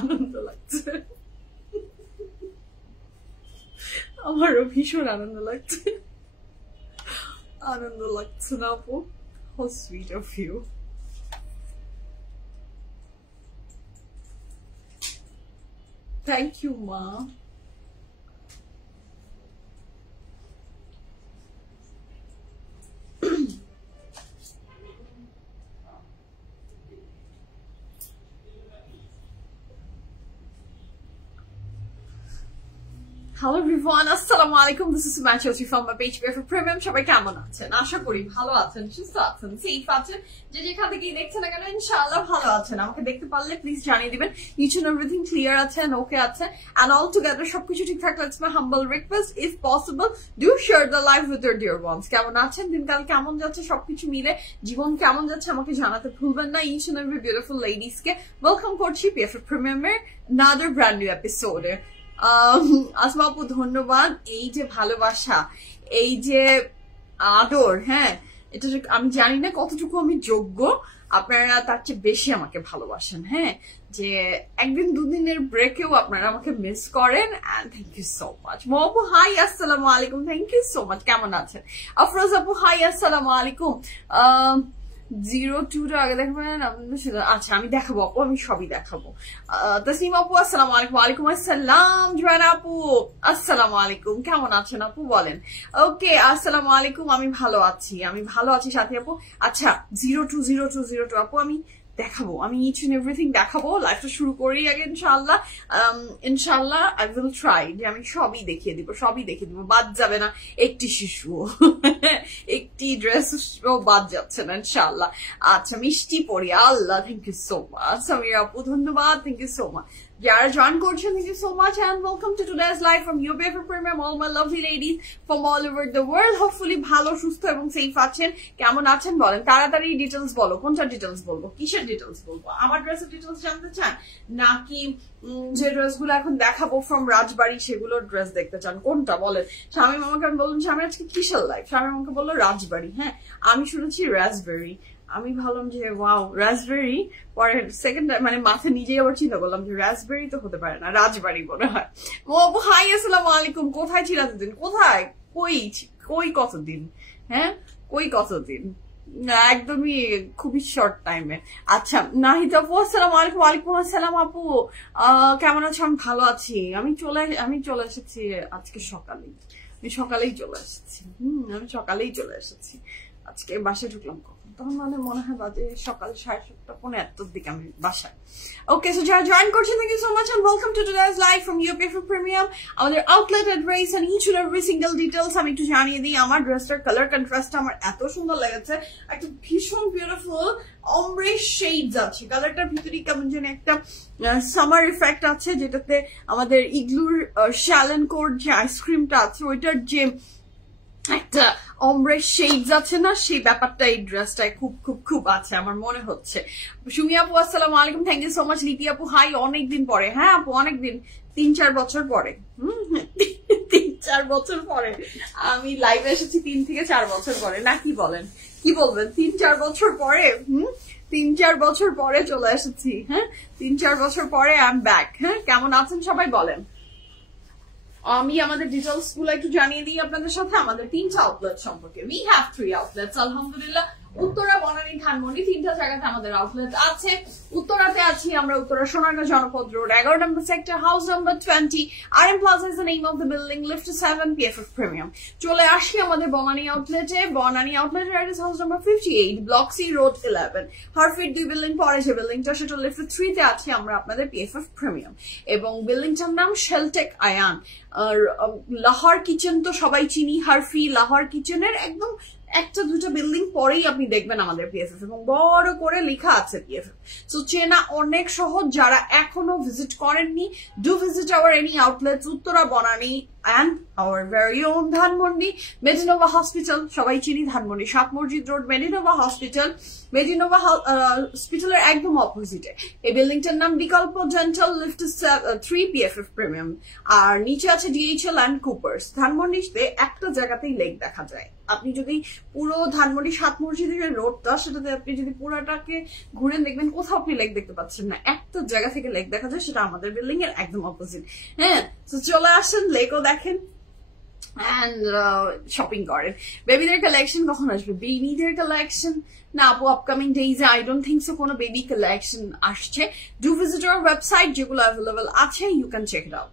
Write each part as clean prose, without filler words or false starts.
আনন্দ লাগছে, আমারও ভীষণ আনন্দ লাগছে। আনন্দ লাগছে না আপু? How sweet of you. Thank you, Ma. Hello everyone, assalamu alaikum. This is Sumachi from my page for Premium. সবাই কেমন আছেন? আশা করি ভালো আছেন, সুস্থ আছেন, সেফ আছেন। যে যেখান থেকে দেখছেন না কেন ইনশাআল্লাহ ভালো আছেন। আমাকে দেখতে পারলে প্লিজ জানিয়ে দিবেন each and everything clear আছে and okay আছে and all together সবকিছু ঠিকঠাক লাগছে। my humble request if possible do share the live with your dear ones. কেমন আছেন? দিনকাল কেমন যাচ্ছে? সবকিছু মিলে জীবন কেমন যাচ্ছে আমাকে জানাতে ভুলবেন না। each and every beautiful ladies K welcome করছি PFF Premium এর another brand new episode. Asma আপু ধন্যবাদ। এই যে ভালোবাসা, এই যে আদর, হ্যাঁ এটা আমি জানি না কতটুকু আমি যোগ্য, আপনারা তার চেয়ে বেশি আমাকে ভালোবাসেন। হ্যাঁ যে একদিন দুদিনের ব্রেকেও আপনারা আমাকে মিস করেন and thank you so much. মো আপু হাই আসসালামু আলাইকুম, থ্যাংক ইউ সো মাচ। কেমন আছেন? আফরোজ আপু হাই আসসালামু আলাইকুম। 02 আগে দেখবেন। আচ্ছা আমি দেখাবো আপু, আমি সবই দেখাবো। তসলিম আপু আসসালামু আলাইকুম। ওয়ালাইকুম আসসালাম। জোয়ানা আপু আসসালামু আলাইকুম, কেমন আছেন আপু বলেন? ওকে আসসালামু আলাইকুম, আমি ভালো আছি, আমি ভালো আছি সাথী আপু। আচ্ছা 020202 আপু আমি দেখাবো, আমি ইচ এন্ড এভরিথিং দেখাবো। লাইফটা শুরু করি আগে ইনশাআল্লাহ। ইনশাআল্লাহ আই উইল ট্রাই যে আমি সবই দেখিয়ে দিব, সবই দেখিয়ে দিব, বাদ যাবে না একটি শিশু, একটি ড্রেস বাদ যাচ্ছে না ইনশাআল্লাহ। আচ্ছা মিষ্টি পরি আল্লাহ, thank you so much. Samir আপু ধন্যবাদ, থ্যাংক ইউ সো মাচ। যারা জয়েন করছেন thank you so much and welcome to today's live from your favorite premium, all my lovely ladies from all over the world. hopefully ভালো সুস্থ এবং safe আছেন। কেমন আছেন বলেন? তাড়াতাড়ি ডিটেলস বলো, কোনটা ডিটেলস বলবো, কিসের ডিটেলস বলবো? আমার ড্রেসের ডিটেলস জানতে চান নাকি যে ড্রেসগুলো এখন দেখাবো ফ্রম রাজবাড়ি সেগুলোর ড্রেস দেখতে চান? কোনটা বলেন? শামীম আমাকে আমি বললাম স্বামী আজকে কিসের লাইভ? শামীম আমাকে বললো রাজবাড়ি। হ্যাঁ আমি শুনেছি রাজবেরি, আমি ভাবলাম যে ওয়াও রাজবেরি, পরে সেকেন্ড মানে মাথায় নিজেই আবার চিন্তা করলাম যে রাজবেরি তো হতে পারে না, রাজবাড়ি মনে হয়। ও হাই আসসালামু আলাইকুম। কোথায় ছিল এতদিন? কোথায় কই কতদিন? হ্যাঁ কই কতদিন? একদমই খুবই শর্ট টাইমে। আচ্ছা নাহিদ আপু আসসালামু আলাইকুম। ওয়ালাইকুম আসসালাম আপু, কেমন আছো? আমি ভালো আছি। আমি চলে এসেছি আজকে সকালেই, আমি সকালেই চলে এসেছি। আমি সকালেই চলে এসেছি। আজকে বাসায় ঢুকলাম কখন? তখন মানে মনে হয় বাজে সকাল 7:30 পৌনে 8টার দিকে আমি বাসায়। ওকে সো যারা জয়েন করছেন thank you so much and welcome to today's live from your favourite premium. আমাদের outlet address and each and every single details আমি একটু জানিয়ে দিই। আমার ড্রেসটার কালার কন্ট্রাস্টটা আমার এত সুন্দর লেগেছে, একটা ভীষণ বিউটিফুল ombre shades আছে কালারটার ভিতরে, কেমন যেন একটা সামার ইফেক্ট আছে, যেটাতে আমাদের ইগলুর শ্যালেনকোর যে আইসক্রিমটা আছে ওইটার যে একটা ombre shades আছে না, সেই ব্যাপারটা এই ড্রেসটায় খুব খুব খুব আছে আমার মনে হচ্ছে। সুমি আপু আসসালামু আলাইকুম, থ্যাংক ইউ সো মাচ। লিপি আপু হাই, অনেকদিন পরে। হ্যাঁ আপু অনেকদিন, 3-4 বছর পরে। 3-4 বছর পরে আমি লাইভে এসেছি, 3 থেকে 4 বছর পরে না, কি বলেন? কি বলবেন? 3-4 বছর পরে 3-4 বছর পরে চলে এসেছি। হ্যাঁ 3-4 বছর পরে আই এম ব্যাক। হ্যাঁ কেমন আছেন সবাই বলেন? আমি আমাদের ডিটেলস গুলো একটু জানিয়ে দিই আপনাদের সাথে। আমাদের 3টা আউটলেট সম্পর্কে। উই হ্যাভ 3 আউটলেটস আলহামদুলিল্লাহ। উত্তরা, বনানী, ধানমন্ডি, 3টা জায়গাতে আমাদের আউটলেট আছে। উত্তরাতে আছি আমরা, উত্তরা সোনারগাঁ জনপদ রোড, 11 নম্বর sector, house number 20। RM Plaza is the name of the building, lift 7, PFF Premium। চলে আসি আমাদের বনানী আউটলেটে। Banani outlet address house number 58, block C, road 11। হারফিট 2 বিল্ডিং পরে যে বিল্ডিংটা, সেটা লিফট 3 তে আছি আমরা আপনাদের PFF Premium। এবং বিল্ডিংটার নাম শেলটেক আয়ান। আর লাহোর কিচেন তো সবাই চিনি, হারফি লাহোর কিচেনের একদম 1-2টা বিল্ডিং পরেই আপনি দেখবেন আমাদের PFF, এবং বড় করে লেখা আছে PFF। সো চেনা অনেক সহজ। যারা এখনো ভিজিট করেননি, do visit hour any outlets, Uttara, Banani and our very own Dhanmondi. Medinova hospital সবাই চিনি, ধানমন্ডি 7 মসজিদ রোড, মেডিনোভা হসপিটাল। মেডিনোভা হসপিটালের একদম অপোজিটে এই বিল্ডিংটার নাম বিকল্প ডেন্টাল, লিফট 3, PFF Premium। আর নিচে আছে DHL and Coopers। ধানমন্ডিতে একটা জায়গাতেই লেক দেখা যায়। আপনি যদি পুরো ধানমন্ডি 7 মসজিদের রোডটা, সেটাতে আপনি যদি পুরোটাকে ঘুরে দেখবেন, কোথাও আপনি লেক দেখতে পাচ্ছেন না। একটা জায়গা থেকে লেক দেখা যায়, সেটা আমাদের বিল্ডিং এর একদম অপোজিট। হ্যাঁ, তো চলে আসেন, লেকও দেখেন and শপিং করেন। বেবিদের কালেকশন কখন আসবে? বেবিদের কালেকশন না আপু, আপকামিং ডেইজে আই ডোন্ট থিঙ্ক সো কোনো বেবি কালেকশন আসছে। ডু ভিজিট আওয়ার ওয়েবসাইট, যেগুলো অ্যাভেলেবল আছে, you can check it out.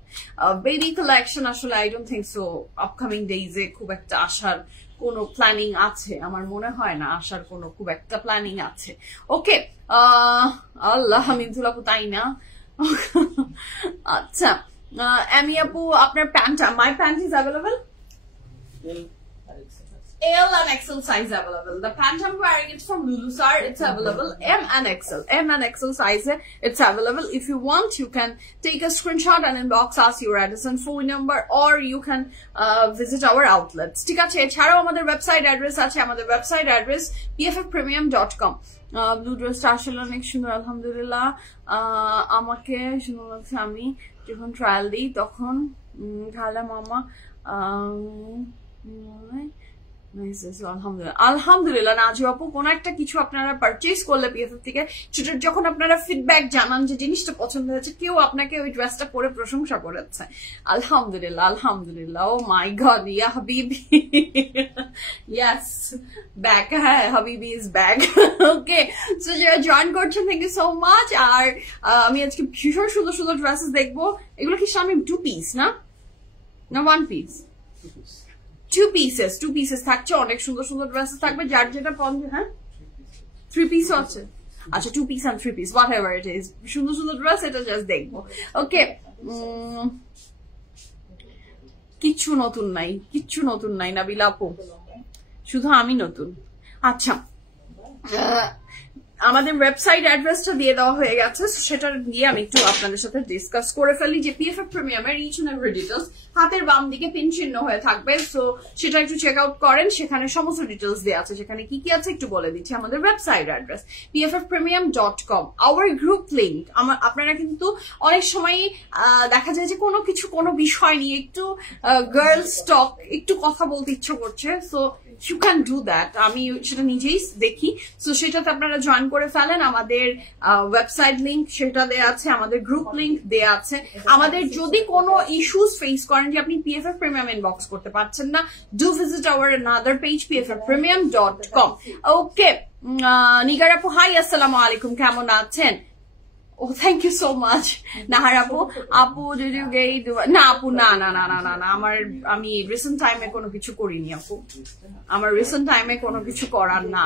Baby collection আসলে I don't think so upcoming ডেইজে খুব একটা আসার কোনো প্ল্যানিং আছে, আমার মনে হয় না আসার কোনো খুব একটা প্ল্যানিং আছে। ওকে, আল্লাহ মিনতুল আপু, তাই না? আচ্ছা, আমি আপু আপনার প্যান্টটা, my pant is available, L and XL size available. The pant I'm wearing, it's from Lulusar, it's available M and XL. M and XL size, it's available. If you want, you can take a screenshot and inbox us your address and phone number, or you can visit our outlets. ঠিক আছে, এছাড়াও আমাদের website address আছে, আমাদের website address pffpremium.com। Blue ড্রেসটা আসলে অনেক সুন্দর, আলহামদুলিল্লাহ। আমাকে সুন্দর লাগছে, আমি যখন ট্রায়াল দিই তখন খালা মামা আলহামদুলিল্লাহ। নাজু আপু, কোন একটা কিছু আপনারা পারচেজ করলে PFF থেকে, সেটার যখন আপনারা ফিডব্যাক জানান যে জিনিসটা পছন্দ হয়েছে, কেউ আপনাকে ওই ড্রেসটা পরে প্রশংসা করেছে, আলহামদুলিল্লাহ, আলহামদুলিল্লাহ। ও মাই গড, ইয়া হাবিবি, ইয়াস, ব্যাক, হ্যাঁ হাবিবি ইজ ব্যাক। ওকে, সো যারা জয়েন করছেন, থ্যাংক ইউ সো মাচ। আর আমি আজকে ভীষণ সুন্দর সুন্দর ড্রেসেস দেখবো। এগুলো কি সামনে 2 পিস না 1 পিস? 2 পিসেস থাকছে, অনেক সুন্দর সুন্দর ড্রেসেস থাকবে, যার যেটা পছন্দ। হ্যাঁ, 3 পিসও আছে। আচ্ছা, 2 piece and 3 piece, what ever it is, সুন্দর সুন্দর ড্রেস, এটা জাস্ট দেখবো। ওকে, কিচ্ছু নতুন নাই নাবিলা আপু, শুধু আমি নতুন। আচ্ছা, আমাদের ওয়েবসাইট অ্যাড্রেসটা দিয়ে দেওয়া হয়ে গেছে, সেটা দিয়ে আমি একটু আপনাদের সাথে ডিসকাস করে ফেলি যে PFF প্রিমিয়ামের ইচ এন্ড এভরি ডিটেলস হাতের বাম দিকে পিন চিহ্ন হয়ে থাকবে। সো সেটা একটু চেক আউট করেন, সেখানে সমস্ত ডিটেলস দেওয়া আছে। সেখানে কি কি আছে একটু বলে দিচ্ছি। আমাদের website address pffpremium.com, hour group link. আপনারা কিন্তু অনেক সময় দেখা যায় যে কোনো বিষয় নিয়ে একটু গার্লস টক, একটু কথা বলতে ইচ্ছে করছে, so you can do that, আমি সেটা নিজেই দেখি। সো সেটাতে আপনারা জয়েন করে ফেলেন। আমাদের ওয়েবসাইট লিঙ্ক সেটা দেয়া আছে, আমাদের গ্রুপ লিঙ্ক দেয়া আছে। আমাদের যদি কোনো ইস্যুস ফেস করেন যে আপনি PFF প্রিমিয়াম ইনবক্স করতে পারছেন না, do visit our another page pffpremium.com। Okay, Nigar আপু, হাই, আসসালামু আলাইকুম, কেমন আছেন? ও thank you so much. Nahar আপু না আপু, না আমি রিসেন্ট টাইমে কোনো কিছু করিনি আপু, আমার রিসেন্ট টাইমে কোনো কিছু করার না।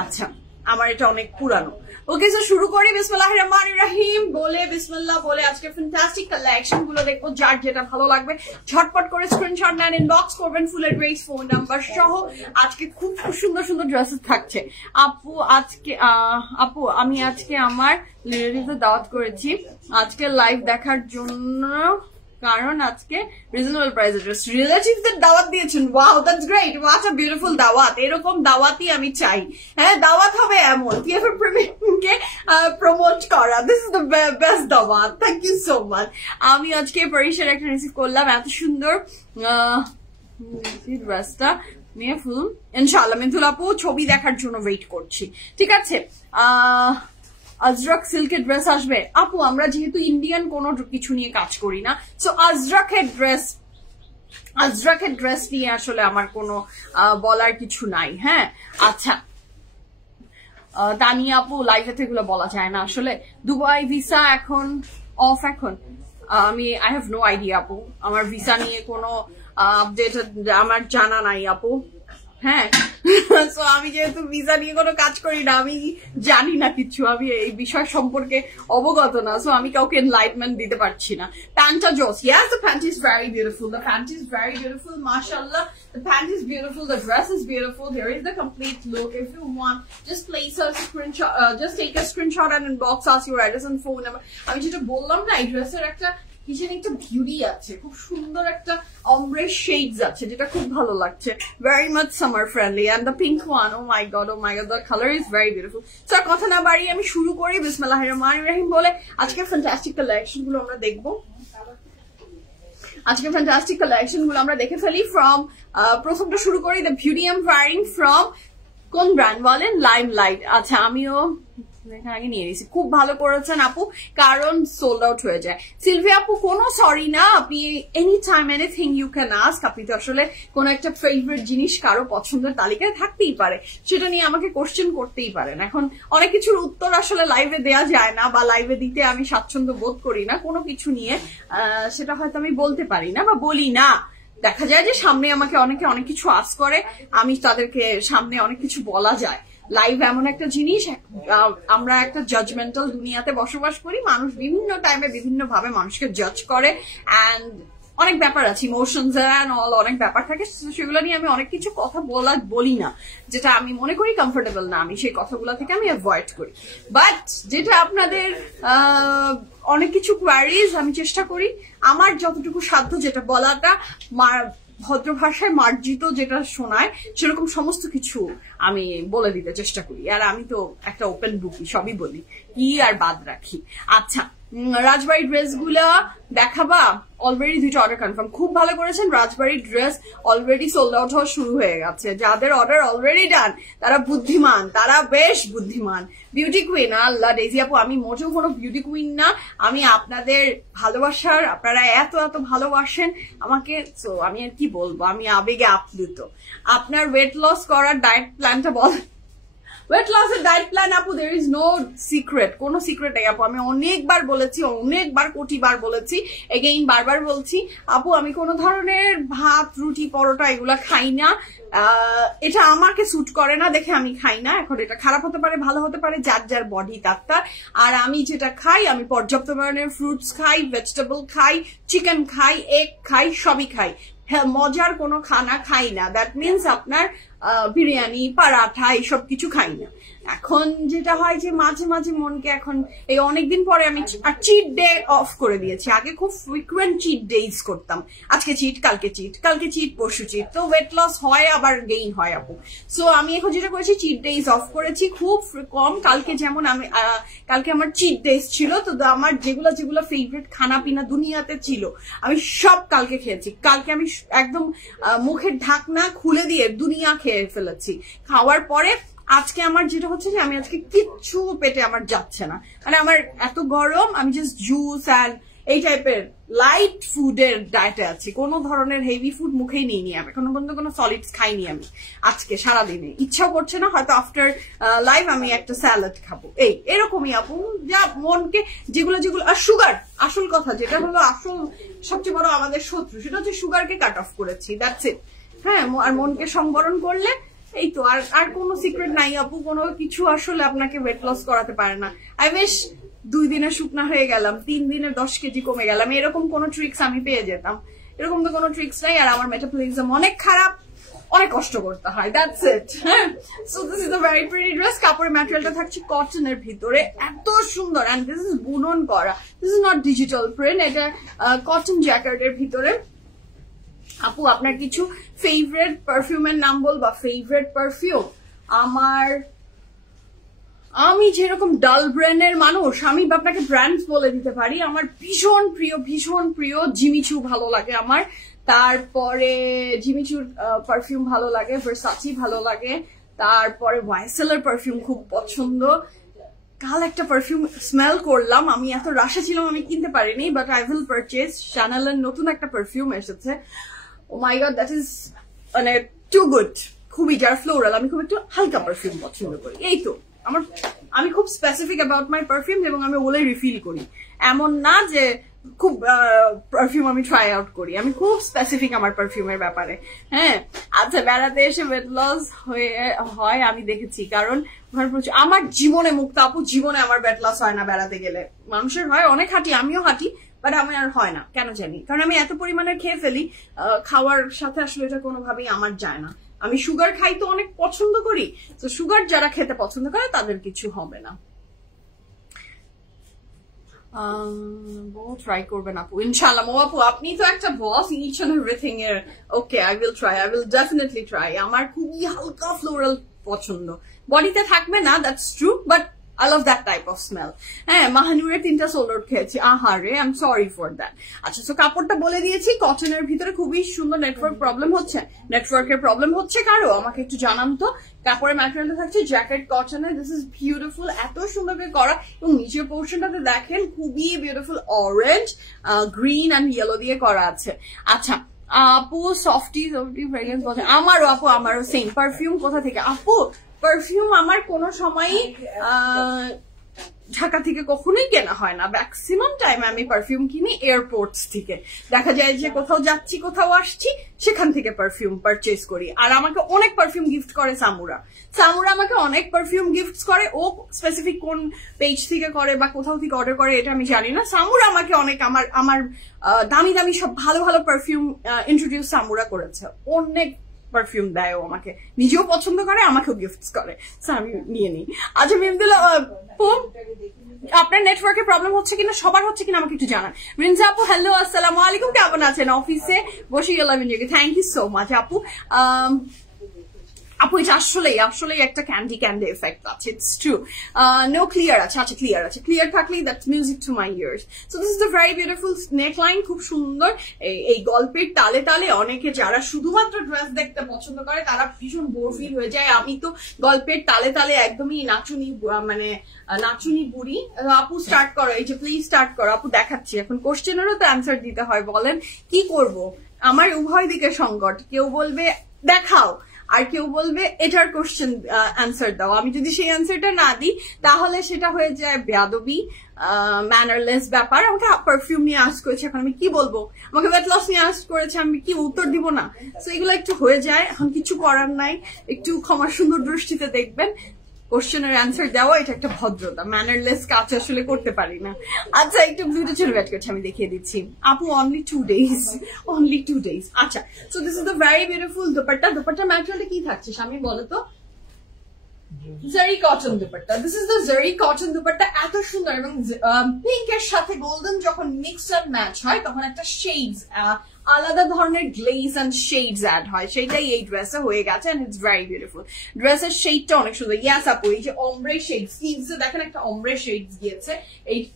আচ্ছা, আমার এটা অনেক পুরানো। ওকে, স্যার শুরু করি। বিসমিল্লাহির রহমানির রহিম বলে, বিসমিল্লাহ বলে আজকে ফ্যান্টাস্টিক কালেকশন গুলো দেখবো। যার যেটা ভালো লাগবে ঝটপট করে স্ক্রিনশট নেন, ইনবক্স করবেন ফুল অ্যাড্রেস, ফোন নাম্বার সহ। আজকে খুব সুন্দর সুন্দর ড্রেসেস থাকছে আপু। আপু আমি আজকে আমার রিলেটিভদের দাওয়াত করেছি আজকে লাইভ দেখার জন্য, কারণ আজকে রিজনেবল প্রাইস রিলেটিভদের দাওয়াত দিয়েছেন। Wow, that's great, what a beautiful দাওয়াত। এরকম দাওয়াতই আমি চাই। হ্যাঁ, দাওয়াত হবে এমন PFF প্রিমিয়ামকে প্রমোট করা। দিস ইজ দ্য বেস্ট দাওয়াত। Thank you so much. আমি আজকে পরিসর একটা রিসিভ করলাম, এত সুন্দর ড্রেসটা নিয়ে ফুল। ইনশাআল্লাহ মিন্তুল আপু ছবি দেখার জন্য ওয়েট করছি। ঠিক আছে, আজরাক সিল্কের ড্রেস আসবে আপু। আমরা যেহেতু ইন্ডিয়ান কোনো কিছু নিয়ে কাজ করি না, সো আজরাকের ড্রেস আজরাকের ড্রেস নিয়ে আসলে আমার কোনো বলার কিছু নাই। হ্যাঁ আচ্ছা তানিয়া আপু লাইভে তো এগুলো বলা যায় না আসলে। দুবাই ভিসা এখন অফ এখন আমি আই হ্যাভ নো আইডিয়া আপু, আমার ভিসা নিয়ে কোনো আপডেট আমার জানা নাই আপু। হ্যাঁ সো আমি যেহেতু ভিসা নিয়ে কোনো কাজ করি না, আমি জানি না কিছু, আমি এই বিষয় সম্পর্কে অবগত না, সো আমি কাউকে এনলাইটমেন্ট দিতে পারছি না। প্যান্টটা জোস, yes the pant is very beautiful, the pant is very beautiful, mashallah, the pant is beautiful, the dress is beautiful, there is the complete look. If you want, just place a screenshot, just take a screenshot and inbox us your address and phone number. আমি যেটা বললাম না, এই ড্রেসের একটা kitchen একটা beauty আছে, খুব সুন্দর একটা ombre shades আছে যেটা খুব ভালো লাগছে, very much summer friendly, and the pink one, oh my god the color is very beautiful. So কথা না বাড়িয়ে আমি শুরু করি বিসমিল্লাহির রহমানির রহিম বলে। আজকে ফ্যান্টাস্টিক কালেকশন গুলো আমরা দেখবো, আজকে ফ্যান্টাস্টিক কালেকশন গুলো আমরা দেখে ফেলি। ফ্রম প্রথমটা শুরু করি, the beauty I am wearing from কোন ব্র্যান্ড বলেন? লাইমলাইট। আচ্ছা আমিও আগে নিয়ে নিয়েছি, খুব ভালো করেছেন আপু, কারণ সোল্ড আউট হয়ে যায়। সিলভিয়া আপু কোনো সরি না, আপনি any time anything you can ask. আপনি তো আসলে কোন একটা ফেভারিট জিনিস কারো পছন্দের তালিকায় থাকতেই পারে, সেটা নিয়ে আমাকে কোশ্চেন করতেই পারেন। এখন অনেক কিছুর উত্তর আসলে লাইভে দেয়া যায় না, বা লাইভে দিতে আমি স্বাচ্ছন্দ্য বোধ করি না কোনো কিছু নিয়ে, সেটা হয়তো আমি বলতে পারি না বা বলি না। দেখা যায় যে সামনে আমাকে অনেকে অনেক কিছু আস করে, আমি তাদেরকে সামনে অনেক কিছু বলা যায়। লাইভ এমন একটা জিনিস, আমরা একটা জাজমেন্টাল দুনিয়াতে বসবাস করি, মানুষ বিভিন্ন টাইমে বিভিন্ন ভাবে মানুষকে জাজ করে, অ্যান্ড অনেক ব্যাপার আছে, ইমোশনস এন্ড অল অনেক ব্যাপার থাকে, সেগুলো নিয়ে আমি অনেক কিছু কথা বলি না, যেটা আমি মনে করি কমফোর্টেবল না, আমি সেই কথাগুলো থেকে আমি অ্যাভয়েড করি। বাট যেটা আপনাদের অনেক কিছু কোয়ারিজ, আমি চেষ্টা করি আমার যতটুকু সাধ্য যেটা বলাটা ভদ্র ভাষায় মার্জিত যেটা শোনায় সেরকম সমস্ত কিছু আমি বলে দিতে চেষ্টা করি। আর আমি তো একটা ওপেন বুকই, সবই বলি, কি আর বাদ রাখি। আচ্ছা রাজবাড়ি ড্রেস গুলা দেখাবা? অলরেডি 2টা অর্ডার কনফার্ম, খুব ভালো করেছেন। রাজবাড়ির ড্রেস অলরেডি সোল্ড আউট হওয়া শুরু হয়ে গেছে, যাদের অর্ডার অলরেডি ডান তারা বুদ্ধিমান, তারা বেশ বুদ্ধিমান। বিউটি কুইন, আল্লাহ ডেজি আপু আমি মোটেও কোনো বিউটি কুইন না, আমি আপনাদের ভালোবাসার, আপনারা এত এত ভালোবাসেন আমাকে, সো আমি আর কি বলবো, আমি আবেগে আপ্লুত। আপনার ওয়েট লস করার ডায়েট প্ল্যানটা বল। ওয়েট লসের ডায়েট প্ল্যান আপু, দের ইজ নো সিক্রেট, কোনো সিক্রেট নেই আপু, আমি অনেকবার বলেছি, অনেকবার কোটিবার বলেছি, এগেইন বারবার বলছি আপু, আমি কোনো ধরনের ভাত রুটি পরোটা এগুলা খাই না, এটা আমাকে স্যুট করে না দেখে আমি খাই না। এখন এটা খারাপ হতে পারে, ভালো হতে পারে, যার যার বডি তার। আর আমি যেটা খাই, আমি পর্যাপ্ত পরিমাণে ফ্রুটস খাই, ভেজিটেবল খাই, চিকেন খাই, এগ খাই, সবই খাই, মজার কোনো খানা খাই না। দ্যাট মিনস আপনার বিরিয়ানি, পারাঠা এইসব কিছু খাই না। এখন যেটা হয় যে মাঝে মাঝে মনকে, এখন এই অনেকদিন পরে আমি চিট ডে অফ করে দিয়েছি, আগে খুব ফ্রিকুয়েন্ট চিট ডেজ করতাম, আজকে চিট, কালকে চিট, কালকে চিট, পরশু চিট, তো ওয়েট লস হয় আবার গেইন হয় আপু। সো আমি এখন যেটা করেছি, চিট ডেজ অফ করেছি খুব কম। কালকে যেমন আমি কালকে আমার চিট ডেজ ছিল, তো আমার যেগুলো যেগুলো ফেভারিট খানা পিনা দুনিয়াতে ছিল আমি সব কালকে খেয়েছি। কালকে আমি একদম মুখের ঢাকনা খুলে দিয়ে দুনিয়া খেয়ে ফেলেছি। খাওয়ার পরে আজকে আমার যেটা হচ্ছে যে আমি আজকে কিচ্ছু পেটে আমার যাচ্ছে না, মানে আমার এত গরম, আমি জাস্ট জুস অ্যান্ড এই টাইপের লাইট ফুডের ডায়েটে আছি, কোনো ধরনের হেভি ফুড মুখেই নিইনি, আমি এখনো পর্যন্ত কোনো সলিডস খাইনি আমি আজকে সারাদিনে, ইচ্ছাও করছে না, হয়তো আফটার লাইভ আমি একটা স্যালাড খাবো, এরকমই আপু, যা মনকে যেগুলো যেগুলো। আর সুগার, আসল কথা যেটা হলো, আসল সবচেয়ে বড় আমাদের শত্রু, সেটা হচ্ছে সুগারকে কাট অফ করেছি, দ্যাটস ইট। হ্যাঁ, আর মনকে সংবরণ করলে এই তো, আর কোনো সিক্রেট নাই আপু, কোনো কিছু আসলে আপনাকে ওয়েট লস করাতে পারে না। আই উইশ 2 দিনে শুকনা হয়ে গেলাম, 3 দিনে 10 কেজি কমে গেলাম, এরকম কোনো ট্রিক্স আমি পেয়ে যেতাম, এরকম তো কোনো ট্রিক্স নাই। আর আমার মেটাবলিজম অনেক খারাপ, অনেক কষ্ট করতে হয়, দ্যাটস ইট। হ্যাঁ, so this is a very pretty dress. কাপড়ের ম্যাটেরিয়ালটা থাকছে কটনের ভিতরে, এত সুন্দর, এন্ড দিস ইজ বুনন করা, this is not digital print, এটা কটন জ্যাকেটের ভিতরে। আপু আপনার কিছু ফেভারিট পারফিউমের নাম বলবা? ফেভারিট পারফিউম আমার, আমি যেরকম ডাল ব্র্যান্ডের মানুষ, আমি আপনাকে ব্র্যান্ড বলে দিতে পারি। আমার ভীষণ প্রিয় জিমিচু ভালো লাগে আমার, তারপরে জিমিচুর পারফিউম ভালো লাগে, ভার্সাচি ভালো লাগে, তারপরে ওয়াইসেলের পারফিউম খুব পছন্দ। কাল একটা পারফিউম স্মেল করলাম, আমি এত রাশে ছিলাম আমি কিনতে পারিনি, বাট আই উইল পারচেজ। শ্যানেলের নতুন একটা পারফিউম এসেছে, ও ও মাই গড, দ্যাট ইজ মানে টু গুড। খুবই, যার ফ্লোরাল, আমি খুব একটু হালকা পারফিউম পছন্দ করি। এই তো আমি খুব স্পেসিফিক অ্যাবাউট মাই পারফিউম, এবং আমি ওগুলোই রিফিল করি। এমন না যে খুব পারফিউম আমি ট্রাই আউট করি, আমি খুব স্পেসিফিক আমার পারফিউমের ব্যাপারে। হ্যাঁ, আচ্ছা, বেড়াতে এসে ওয়েট লস হয় আমি দেখেছি, কারণ আমার জীবনে, মুক্তা আপু, জীবনে আমার ওয়েট লস হয় না বেড়াতে গেলে। মানুষের হয়, অনেক হাঁটি, আমিও হাঁটি, বাট আমার আর হয় না। কেন জানি, কারণ আমি এত পরিমাণে খেয়ে ফেলি, খাওয়ার সাথে আসলে এটা কোনোভাবেই আমার যায় না। আমি সুগার খাই তো অনেক পছন্দ করি, তো সুগার যারা খেতে পছন্দ করে তাদের কিছু হবে না। ট্রাই করবেন আপু, ইনশাআল্লাহ। মো আপু, আপনি তো একটা বস ইচ এন্ড এভরিথিং এর। ওকে, আই উইল ডেফিনেটলি ট্রাই। আমার খুবই হালকা ফ্লোরাল পছন্দ, বডিতে থাকবে না, that's true, but I love that type of smell. হ্যাঁ, মাহানুরের 3টা সোল আউট খেয়েছি, আহারে, I am sorry for that. আচ্ছা, তো কাপড়টা বলে দিয়েছি, কটনের ভিতরে খুবই সুন্দর। নেটওয়ার্কের প্রবলেম হচ্ছে কারো, আমাকে একটু জানান তো। কাপড়ের ম্যাটেরিয়ালটা থাকছে জ্যাকেট কটনের, দিস ইজ বিউটিফুল, এত সুন্দর করে করা, এবং নিচের পোর্শনটাতে দেখেন খুবই beautiful orange, green and yellow দিয়ে করা আছে। আচ্ছা আপু, সফটি ফ্রেগ্রেন্স বলছে। আমারও সেম। পারফিউম কোথা থেকে আপু? পারফিউম আমার কোনো সময়ই ঢাকা থেকে কখনোই কেনা হয় না। ম্যাক্সিমাম টাইম আমি পারফিউম কিনি এয়ারপোর্টস থেকে। দেখা যায় যে কোথাও যাচ্ছি, কোথাও আসছি, সেখান থেকে পারফিউম পারচেজ করি। আর আমাকে অনেক পারফিউম গিফট করে সামুরা আমাকে অনেক পারফিউম গিফট করে। ও স্পেসিফিক কোন পেজ থেকে করে বা কোথাও থেকে অর্ডার করে এটা আমি জানি না। সামুরা আমাকে অনেক আমার দামি দামি সব ভালো ভালো পারফিউম ইন্ট্রোডিউস সামুরা করেছে। অনেক পারফিউম দেয় ও আমাকে, নিজেও পছন্দ করে, আমাকেও গিফট করে, আমি নিয়ে নিই। আচ্ছা মিমদুল্লাহ, আপনার নেটওয়ার্কে প্রবলেম হচ্ছে কিনা, সবার হচ্ছে কিনা আমাকে একটু জানান। রিনজা আপু, হ্যালো, আসসালামু আলাইকুম, কেমন আছেন? অফিসে বসে গেলাম, থ্যাংক ইউ সো মাচ আপু। আপু, এটা আসলেই একটা ক্যান্ডি এফেক্ট আছে, ইটস ট্রু। নো ক্লিয়ার আছে, আচ্ছা ক্লিয়ার থাকলেই that's music to my years. So this is a very beautiful neckline, খুব সুন্দর। এই গল্পের তালে তালে অনেকে যারা শুধুমাত্র ড্রেস দেখতে পছন্দ করে তারা ভীষণ বোর ফিল হয়ে যায়। আমি তো গল্পের তালে তালে একদমই নাচুনি বুড়ি। আপু স্টার্ট করো, এই যে প্লিজ স্টার্ট করো আপু, দেখাচ্ছি। এখন কোশ্চেনেরও তো অ্যান্সার দিতে হয়, বলেন কি করব? আমার উভয় দিকে সংকট, কেউ বলবে দেখাও, আর কেউ বলবে এটার কোশ্চেন অ্যান্সার দাও। আমি যদি সেই অ্যান্সারটা না দিই তাহলে সেটা হয়ে যায় বেয়াদবি, ম্যানারলেস ব্যাপার। আমাকে পারফিউম নিয়ে আস্ক করেছে, এখন আমি কি বলবো? আমাকে ওয়েট লস নিয়ে আস্ক করেছে, আমি কি উত্তর দিব না? তো এগুলো একটু হয়ে যায়, এখন কিছু করার নাই। একটু ক্ষমার সুন্দর দৃষ্টিতে দেখবেন। কোশ্চেনের অ্যান্সার দেওয়া এটা একটা ভদ্রতা, ম্যানারলেস কাজ আসলে করতে পারি না। আচ্ছা, একটু ব্লুটুথ ওয়েট করছি, আমি দেখিয়ে দিচ্ছি আপু। Only 2 days। আচ্ছা, so this is the very beautiful dupatta ম্যাটেরিয়ালটা কি থাকছে স্বামী বলো তো? Zari cotton dupatta. This is the zari cotton dupatta, এত সুন্দর, এবং পিঙ্কের সাথে গোল্ডেন যখন মিক্স অ্যান্ড ম্যাচ হয় তখন একটা শেডস, আলাদা ধরনের গ্লেজ অ্যান্ড শেডস অ্যাড হয়, সেটাই এই ড্রেসে হয়ে গেছে, এন্ড ইটস ভেরি বিউটিফুল। ড্রেসের শেডটা অনেক সুন্দর। ইয়াস আপু, এই যে অমব্রে শেড, স্লিভস এ দেখেন একটা অমব্রে শেডস গিয়েছে,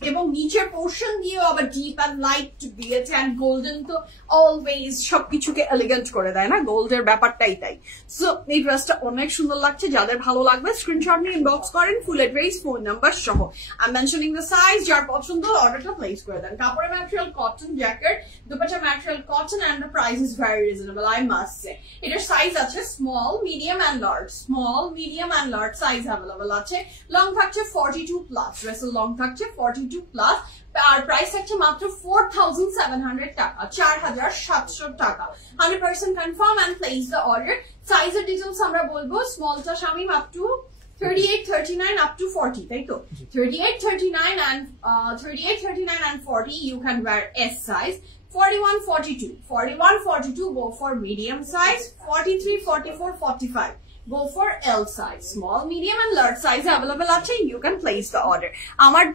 এবং নিচের পোর্শন দিয়েও আবার ডিপ অ্যান্ড লাইট দিয়েছে। অ্যান্ড গোল্ডেন তো অলওয়েজ সবকিছুকে এলিগেন্ট করে দেয় না, গোল্ডের ব্যাপারটাই তাই। সো এই ড্রেসটা অনেক সুন্দর লাগছে, যাদের ভালো লাগবে স্ক্রিনশট নিয়ে ইনবক্স করেন, ফুল অ্যাড্রেস, ফোন নাম্বার সহ। I am mentioning the size, যার পছন্দ অর্ডারটা প্লেস করে দেন। কাপড়ের material cotton jacket, dupatta material cotton, and the price is very reasonable, I must say. এটার সাইজ আছে small, medium and large, small, medium and large size available আছে। Long থাকছে 42 plus, ড্রেসের লং থাকছে 42 প্লাস, আর প্রাইস থাকছে মাত্র 4700 টাকা, 4700 টাকা। 100% confirm and place the order. সাইজের ডিটেইলস আমরা বলবো, স্মলটা Shamim up to 38, 39 up to 40, তাই তো? 38, 39 and 40 you can wear S size. 41, 42 go for medium size. 43, 44, 45 go for L size. Small, medium and large size available আছে, you can place the order. আমার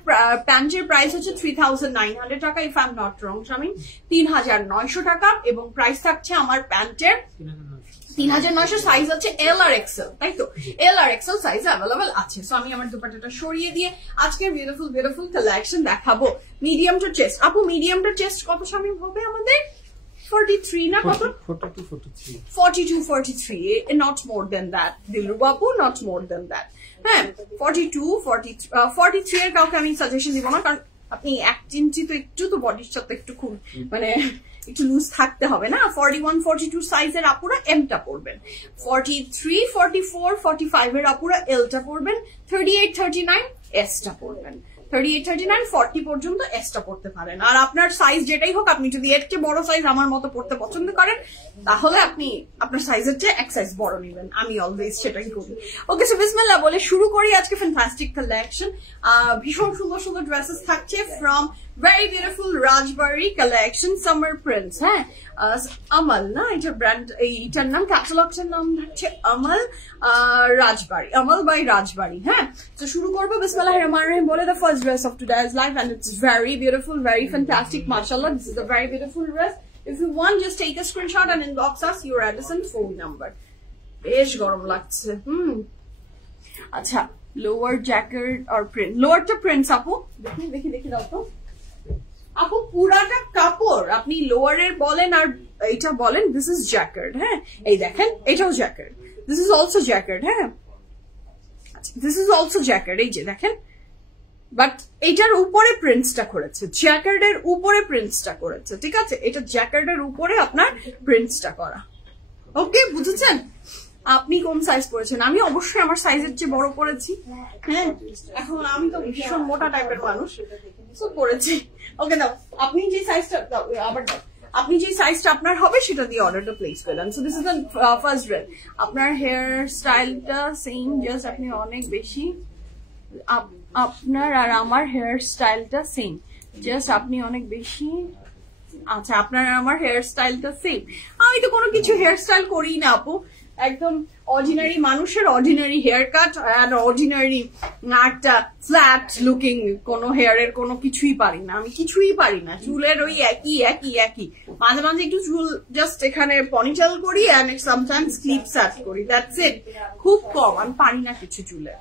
প্যান্টের price হচ্ছে 3900 টাকা, if I'm not wrong Shamim, 3900 টাকা, এবং price থাকছে আমার প্যান্টের 3900, সাইজ আছে এল আর এক্সেল, তাই তো? এল আর এক্সেল সাইজ অ্যাভেলেবল আছে। সো আমি আমার দুপাট্টাটা সরিয়ে দিয়ে আজকে বিউটিফুল কালেকশন দেখাবো। মিডিয়াম টু চেস্ট আপু, মিডিয়াম টু চেস্ট কত স্বামী হবে আমাদের? 43 না কত? 42, 43, not more than that Dilruba আপু, not more than that। হ্যাঁ, 42, 43 এর কাউকে আমি সাজেশন দিব না, কারণ আপনি 1 ইঞ্চি তো একটু তো বডির সাথে একটু খুব মানে একটু লুজ থাকতে হবে না। 41, 42 সাইজের আপুরা এমটা পরবেন, 43, 44, 45 এর আপুরা এলটা পরবেন, 38, 39 এসটা পরবেন, 38, 39, 40 পর্যন্ত এসটা পড়তে পারেন। আর আপনার সাইজ যেটাই হোক, আপনি যদি এর চেয়ে বড় সাইজ আমার মতো পড়তে পছন্দ করেন তাহলে আপনি আপনার সাইজের চেয়ে এক সাইজ বড় নেবেন, আমি অলওয়েজ সেটাই করি। ওকে, সো বিসমিল্লাহ বলে শুরু করি আজকে ফ্যান্টাস্টিক কালেকশন। ভীষণ সুন্দর সুন্দর ড্রেসেস থাকছে from very beautiful Rajbari collection, summer prints. হ্যাঁ, আমল না এটা ব্র্যান্ড, এইটার নাম, ক্যাটালগটার নাম হচ্ছে আমল রাজবাড়ি, আমল বাই রাজবাড়ি। হ্যাঁ, তো শুরু করবো বিসমিল্লাহির রহমানির রহিম বলে। The first dress of today's life and it's very beautiful, very fantastic, mashallah. This is a very beautiful dress. If you want, just take a screenshot and inbox us your address and phone number. বেশ গরম লাগছে। আচ্ছা, lower jacket আর print, লোয়ারটা prints আপু, দেখি দেখি দেখি দাও তো আপু, পুরাটা কাপড় আপনি লোয়ারের বলেন আর এইটা বলেন, দিস ইজ জ্যাকেট। হ্যাঁ, এই দেখেন এটাও jacket, this is also jacket. হ্যাঁ, দিস ইজ অলসো জ্যাকেট, এই যে দেখেন, বাট এইটার উপরে প্রিন্টসটা করেছে, জ্যাকেটের উপরে প্রিন্টসটা করেছে, ঠিক আছে, এটা জ্যাকেটের উপরে আপনার প্রিন্টসটা করা। ওকে, বুঝেছেন? আপনি কোন সাইজ পরেছেন? আমি অবশ্যই আমার সাইজের চেয়ে বড় পরেছি। হ্যাঁ, এখন আমি তো ভীষণ মোটা টাইপের মানুষ, সো পরেছি। ওকে, দাও আপনি যে সাইজটা, আবার দাও, আপনি যে সাইজটা আপনার হবে সেটা দিয়ে অর্ডারটা প্লেস করলেন। So this is the first dress. আপনার হেয়ার স্টাইলটা সেম, জাস্ট আপনি অনেক বেশি, আপনার আর আমার হেয়ার স্টাইলটা সেম, জাস্ট আপনি অনেক বেশি, আচ্ছা আপনার আমার হেয়ার স্টাইলটা সেম। আমি তো কোনো কিছু হেয়ার স্টাইল করি না আপু, একদম অর্ডিনারি মানুষের অর্ডিনারি হেয়ার কাট আর অর্ডিনারি একটা ফ্ল্যাট লুকিং কোনো হেয়ারের কোনো কিছুই পারি না, আমি কিছুই পারি না। চুলের ওই একই একই একই, মাঝে মাঝে একটু চুল জাস্ট এখানে পনিটেল করি এন্ড সামটাইমস ক্লিপ সেট করি, দ্যাটস ইট। খুব কম, আমি পারি না কিছু চুলে।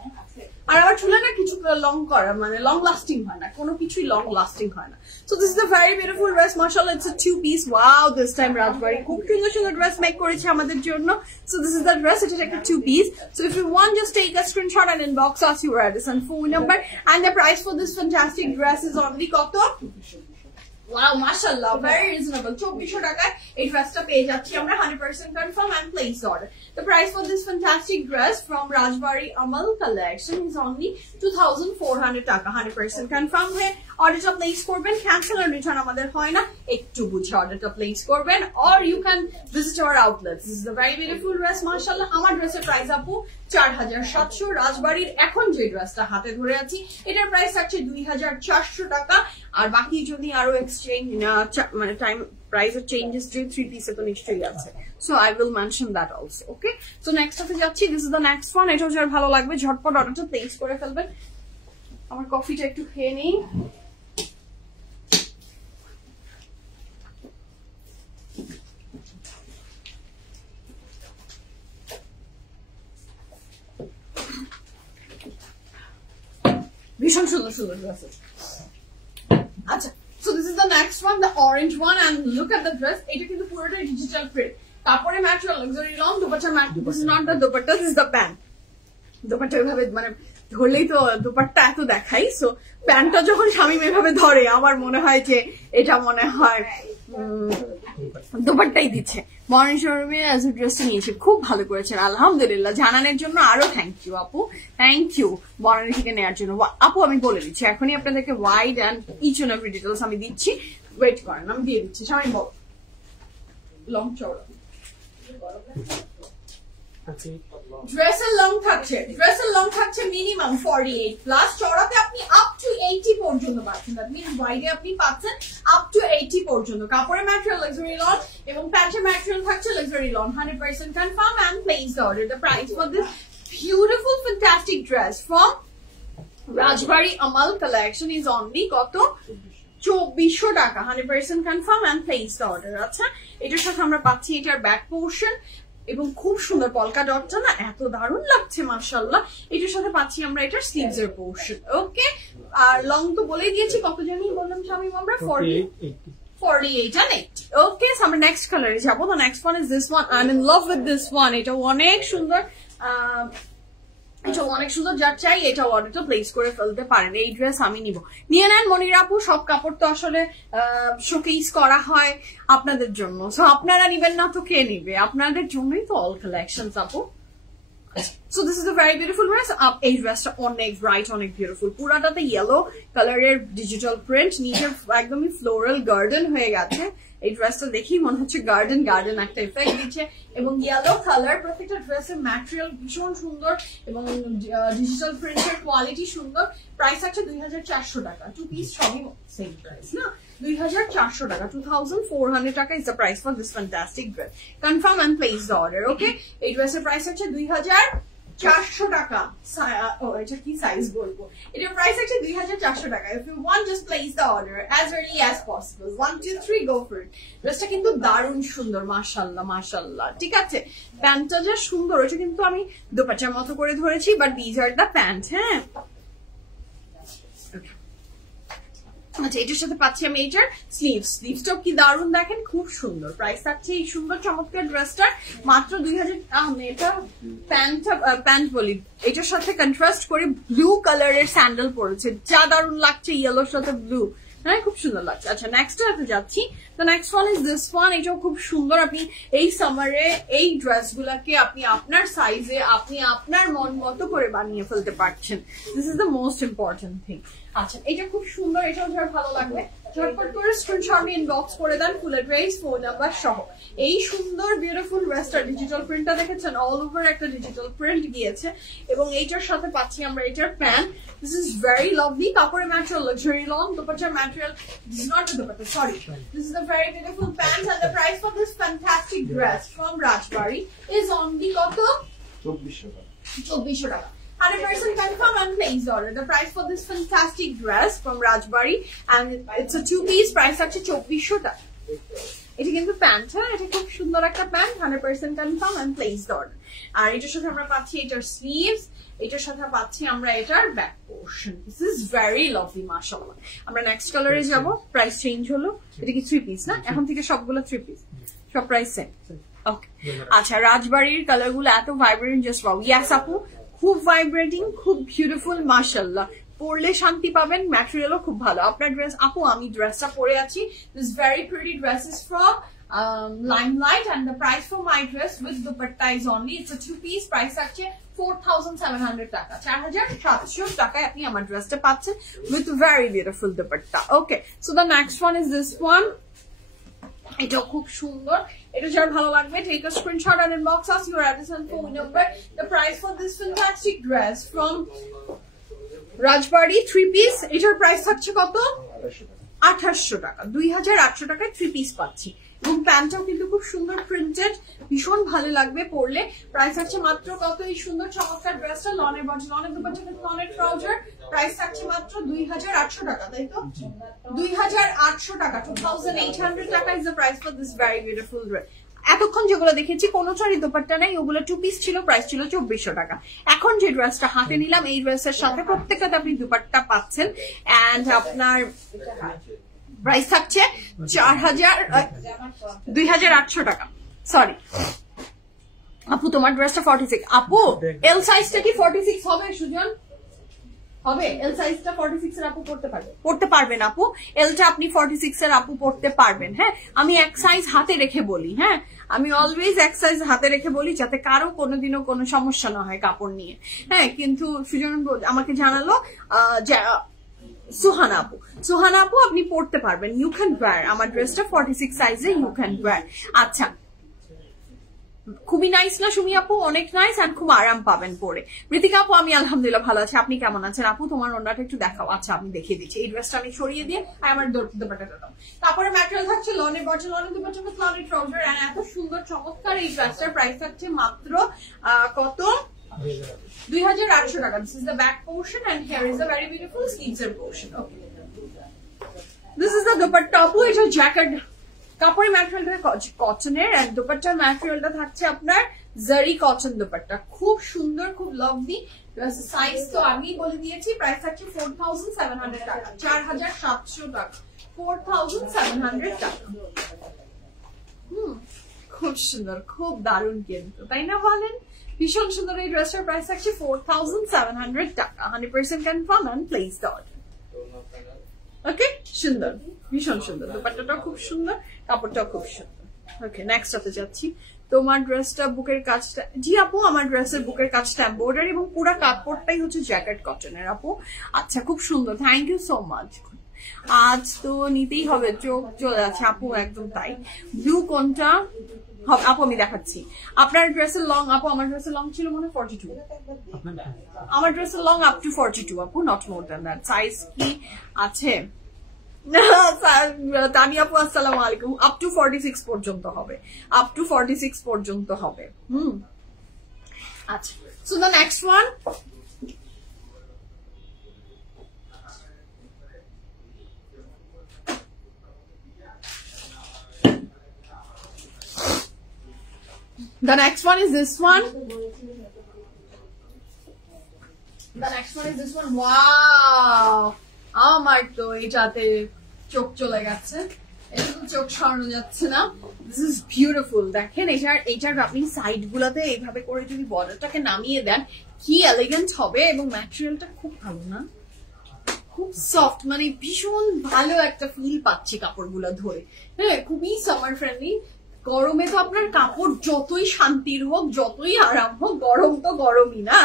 আর আমার চুলে না কিছু লং করা মানে লং লাস্টিং হয় না, কোনো কিছুই লং লাস্টিং হয় না। So this is a very beautiful dress, mashallah, it's a two-piece. Wow, this time Rajbari খুব সুন্দর সুন্দর dress make করেছে আমাদের জন্য। So this is the dress, it is like a two-piece. So if you want, just take a screenshot and inbox us your address and phone number. And the price for this fantastic dress is only কত? Wow, mashallah, very reasonable. 2400 টাকায় এই ড্রেসটা পেয়ে যাচ্ছি আমরা, 100% confirm and place order. The price for this fantastic dress from Rajbari Amal collection is only 2400 টাকা, 100% confirm হয়ে অর্ডারটা প্লেস করবেন। ক্যান্সেল আর রিটার্ন আমাদের হয় না, একটু বুঝে অর্ডারটা প্লেস করবেন। or you can visit our outlets. This is a very beautiful dress, mashallah. আমার ড্রেসের প্রাইস আপু 4700। রাজবাড়ির এখন যে ড্রেসটা হাতে ধরে আছি এটার প্রাইস আছে 2400 টাকা। আর বাকি যদি আরো এক্সচেঞ্জ মানে টাইম প্রাইসের চেঞ্জেস যে 3 পিসে তো নিশ্চয়ই আছে, so I will mention that also. Okay, so next অফে যাচ্ছি, this is the next one. এটাও যার ভালো লাগবে ঝটপট অর্ডারটা প্লেস করে ফেলবেন। আমার কফিটা একটু খেয়ে নিই। ভীষণ সুন্দর সুন্দর ড্রেসেস। আচ্ছা, so this is the next one, the orange one, and look at the dress. এটা কিন্তু পুরোটাই ডিজিটাল প্রিন্ট, তারপরে ম্যাটেরিয়াল লাক্সারি লং, দুপাট্টা ম্যাট। This is not the dupatta, this is the pant. Dupatta এভাবে মানে ধরলেই তো দুপাট্টা এত দেখাই, সো প্যান্টটা যখন শামিম এভাবে ধরে আমার মনে হয় যে এটা মনে হয় দুপাট্টাই দিচ্ছে। মর্নিং শোরুমে অ্যাজ এ ড্রেস নিয়েছি, খুব ভালো করেছেন আলহামদুলিল্লাহ। জানানোর জন্য আরো থ্যাংক ইউ আপু, থ্যাংক ইউ বনানি থেকে নেওয়ার জন্য। আপু আমি বলে দিচ্ছি এখনই আপনাদেরকে wide and each and every details আমি দিচ্ছি, ওয়েট করেন আমি দিয়ে দিচ্ছি। সবাই বল লং চওড়া ড্রেসের লং থাকছে, ড্রেসের লং থাকছে মিনিমাম 48 প্লাস, চওড়াতে আপনি আপ টু 80 পর্যন্ত পাচ্ছেন, দ্যাট মিন্স ওয়াইডে আপনি পাচ্ছেন আপ টু 80 পর্যন্ত। কাপড়ের ম্যাটেরিয়াল লাক্সারি লন এবং প্যান্টের ম্যাটেরিয়াল থাকছে luxury lawn, 100% confirm and place order. The price for this beautiful fantastic dress from Rajbari Amal collection is only কত? 2400 টাকা, 100% কনফার্ম এন্ড প্লেস অর্ডার। আচ্ছা, এটার সাথে আমরা পাচ্ছি এটার ব্যাক পোর্শন এবং খুব সুন্দর পলকা ডটটা না এত দারুণ লাগছে মাশাআল্লাহ। এটার সাথে পাচ্ছি আমরা এটার স্লিভস এর পোর্শন। ওকে, আর লং তো বলেই দিয়েছি, কত জানি বললাম শামিম আমরা 48 and 8। ওকে, আমরা নেক্সট কালারে যাবো। The next one is this one, I am in love with this one. এটা অনেক সুন্দর, এটা অনেক সুন্দর, যার চাই এটা অর্ডারটা প্লেস করে ফেলতে পারেন। এই ড্রেস আমি নিব, নিয়ে নেন মনিরা আপু। সব কাপড় তো আসলে শোকেস করা হয় আপনাদের জন্য, সো আপনারা নিবেন না তো কে নিবে? আপনাদের জন্যই তো অল কালেকশনস আপু। So this is a very beautiful dress. এই ড্রেসটা অনেক ব্রাইট, অনেক বিউটিফুল। পুরাটাতে ইয়েলো কালারের ডিজিটাল প্রিন্ট, নিচে একদমই ফ্লোরাল গার্ডেন হয়ে গেছে। এই ড্রেসটা দেখি মনে হচ্ছে গার্ডেন গার্ডেন একটা ইফেক্ট দিচ্ছে, এবং ইয়েলো কালার। প্রত্যেকটা ড্রেসের ম্যাটেরিয়াল ভীষণ সুন্দর এবং ডিজিটাল প্রিন্টের কোয়ালিটি সুন্দর। প্রাইস আছে 2400 টাকা। 2 পিস সবই সেম প্রাইস না, 2400 টাকা, 2400 টাকা is the price for this fantastic dress. Confirm and place the order, okay? এই ড্রেসের প্রাইস হচ্ছে 2400 টাকা। এটা কি সাইজ বলবো, এটার প্রাইস হচ্ছে 2400 টাকা। If you want, just place the order as early as possible. 1 2 3 go for it. ড্রেসটা কিন্তু দারুণ সুন্দর, মাশাআল্লাহ মাশাআল্লাহ। ঠিক আছে, প্যান্টটা যা সুন্দর, ওটা কিন্তু আমি দোপাট্টার মতো করে ধরেছি, but this are the pant. হ্যাঁ, আচ্ছা, এটার সাথে পাচ্ছি আমি এটার স্লিভসটাও কি দারুণ, দেখেন খুব সুন্দর। প্রাইস থাকছে এই সুন্দর চমৎকার ড্রেসটার মাত্র 2000। এটা প্যান্ট বলি, এটার সাথে কন্ট্রাস্ট করে ব্লু কালারের স্যান্ডেল পরেছে, যা দারুণ লাগছে, ইয়েলোর সাথে ব্লু। হ্যাঁ, খুব সুন্দর লাগছে। আচ্ছা, নেক্সট যাচ্ছি। তো next one is this one. এটাও খুব সুন্দর। আপনি এই সামারে এই ড্রেস গুলাকে আপনি আপনার সাইজে, আপনি আপনার মন মতো করে বানিয়ে ফেলতে পারছেন। This is the most important thing. আচ্ছা, এটা খুব সুন্দর, এটাও যার ভালো লাগবে ঝটপট করে স্ক্রিনশট ইনবক্স করে দেন, ফুল অ্যাড্রেস, ফোন নাম্বার সহ। এই সুন্দর বিউটিফুল ড্রেসটা ডিজিটাল প্রিন্টটা দেখেছেন, অল ওভার একটা ডিজিটাল প্রিন্ট গিয়েছে, এবং এইটার সাথে পাচ্ছি আমরা এটার pant. This is very lovely. Kapore material, luxury long. Dupatta material. This is not the dupatta. Sorry. This is a very beautiful pants, and the price for this fantastic dress from Rajbari is only koto? 2400 টাকা. 100% confirm and place order. The price for this fantastic dress from Rajbari, and it's a 2-piece. Price আছে 2400 টাকা. এটা কিন্তু pant. হ্যাঁ, এটা খুব সুন্দর একটা pant. 100% confirm and place the order. আর এটার সাথে আমরা পাচ্ছি এটার স্লিভস, এটার সাথে পাচ্ছি আমরা এটার back portion. This is very lovely, মাশাআল্লাহ। আমরা নেক্সট কালারে যাব। প্রাইস চেঞ্জ হলো, এটা কি 3 পিস না? এখন থেকে সবগুলো 3 পিস, সব প্রাইস সেম। ওকে, আচ্ছা, রাজবাড়ির কালারগুলো এত ভাইব্রেন্ট, জাস্ট ওয়াও। ইয়েস আপু, খুব ভাইব্রেটিং, খুব বিউটিফুল, মাশাআল্লাহ। পরলে শান্তি পাবেন, ম্যাটেরিয়ালও খুব ভালো। আপনার ড্রেস আপু, আমি ড্রেসটা পরে আছি। This very pretty dress is from Limelight, and the price for my dress with dupatta is only, it's a 2-piece. Price আছে 4700 টাকা। 4700 টাকায় আপনি আমার ড্রেসটা পাচ্ছেন with very beautiful dupatta. Okay, so the next one is this one. এটাও খুব সুন্দর। এটা যার ভালো লাগবে, take a screenshot and inbox us your address and phone number. The price for this fantastic dress from Rajbari 3-piece, এটার price থাকছে কত? 2800 টাকা। 2800 টাকায় 3 পিস পাচ্ছি, এবং প্যান্টটাও কিন্তু খুব সুন্দর প্রিন্টেড, ভীষণ ভালো লাগবে পরলে। প্রাইস আছে মাত্র কত? এই সুন্দর চমৎকার ড্রেসটা লনের বডি, লনের দুপাট্টা, লনের ট্রাউজার। প্রাইস থাকছে মাত্র 2800 টাকা, তাই তো? 2800 টাকা। 2800 টাকা is the price for this very beautiful dress. এতক্ষণ যেগুলো দেখেছি কোনোটারই দোপাট্টা নেই, ওগুলো 2 পিস ছিল, প্রাইস ছিল 2400 টাকা। এখন যে ড্রেসটা হাতে নিলাম, এই ড্রেসের সাথে প্রত্যেকটাতে আপনি দোপাট্টা পাচ্ছেন, এন্ড আপনার প্রাইস থাকছে 2800 টাকা। সরি আপু, তোমার ড্রেসটা 46। আপু, এল সাইজটা কি 46 হবে? সুজন হবে? এল সাইজটা 46 এর আপু পড়তে পারবে? পড়তে পারবেন আপু, এলটা আপনি 46 এর আপু পড়তে পারবেন। হ্যাঁ, আমি এক সাইজ হাতে রেখে বলি। হ্যাঁ, আমি অলওয়েজ এক সাইজ হাতে রেখে বলি, যাতে কারো কোনোদিনও কোনো সমস্যা না হয় কাপড় নিয়ে। হ্যাঁ, কিন্তু সুজন আমাকে জানালো সুহানা আপু আপনি পড়তে পারবেন, ইউ ক্যান ওয়্যার। আমার ড্রেসটা 46 সাইজে, ইউ ক্যান ওয়্যার। আচ্ছা, খুবই নাইস না সুমি আপু? অনেক নাইস, আর খুব আরাম পাবেন পরে। মৃতিকা আপু, আমি আলহামদুলিল্লাহ ভালো আছি, আপনি কেমন আছেন? আপু, তোমার ওড়নাটা একটু দেখাও। আচ্ছা, আমি দেখিয়ে দিচ্ছি। এই ড্রেসটা আমি সরিয়ে দিয়ে আমার দোপাট্টাটা দাও। তারপরে ম্যাটেরিয়াল থাকছে লনের বডি, লনের দুপাট্টা, লনের ট্রাউজার, আর এত সুন্দর চমৎকার এই ড্রেসটার প্রাইস থাকছে মাত্র কত? 2800 টাকা। This is the back portion, and here is a very beautiful sleeves portion. Okay, this is the dupatta. Apu, এটা জ্যাকেট কাপড়ের ম্যাটেরিয়ালটা কটনের, এন্ড দুপাট্টার ম্যাটেরিয়ালটা থাকছে আপনার জারি কটন দুপাট্টা। খুব সুন্দর, খুব লাভলি। সাইজ তো আমি বলে দিয়েছি। প্রাইস থাকছে 4700 টাকা। 4700 টাকা, 4700 টাকা। খুব সুন্দর, খুব দারুণ কিন্তু, তাই না বলেন? ভীষণ সুন্দর এই ড্রেসটার প্রাইস থাকছে 4700 টাকা। 100% confirm and place the order. Okay, সুন্দর, ভীষণ সুন্দর, দুপাট্টাটাও খুব সুন্দর, কাপড়টাও খুব সুন্দর। ওকে, নেক্সট হতে যাচ্ছি। তোমার ড্রেসটা বুকের কাজটা, জি আপু আমার ড্রেসের বুকের কাজটা এমব্রয়ডারি এবং পুরো কাপড়টাই হচ্ছে জ্যাকেট কটনের আপু। আচ্ছা, খুব সুন্দর, থ্যাংক ইউ সো মাচ। আজ তো নিতেই হবে, চোখ চলে যাচ্ছে আপু, একদম তাই। ব্লু কোনটা আপু আমি দেখাচ্ছি। আপনার ড্রেসের লং আপু, আমার ড্রেসের লং ছিল মনে হয় 42, আমার ড্রেসের লং আপ টু 42 আপু, not more than that. Size কি আছে? তানি আপু আসসালামু আলাইকুম। আপ টু 46 পর্যন্ত হবে, আপ টু 46 পর্যন্ত হবে। আচ্ছা, so the next one, the next one is this one. The next one is this one. Wow! আমার তো এটাতে চোখ চলে গেছে, এটা তো চোখ সরানো যাচ্ছে না। This is beautiful. দেখেন এটার আপনি সাইড গুলাতে এইভাবে করে যদি বর্ডারটাকে নামিয়ে দেন, কি এলিগেন্ট হবে, এবং ম্যাটেরিয়ালটা খুব ভালো না, খুব সফট, মানে ভীষণ ভালো একটা ফিল পাচ্ছি কাপড়গুলো ধরে। হ্যাঁ, খুবই সামার ফ্রেন্ডলি। গরমে তো আপনার কাপড় যতই শান্তির হোক, যতই আরাম হোক, গরম তো গরমই না,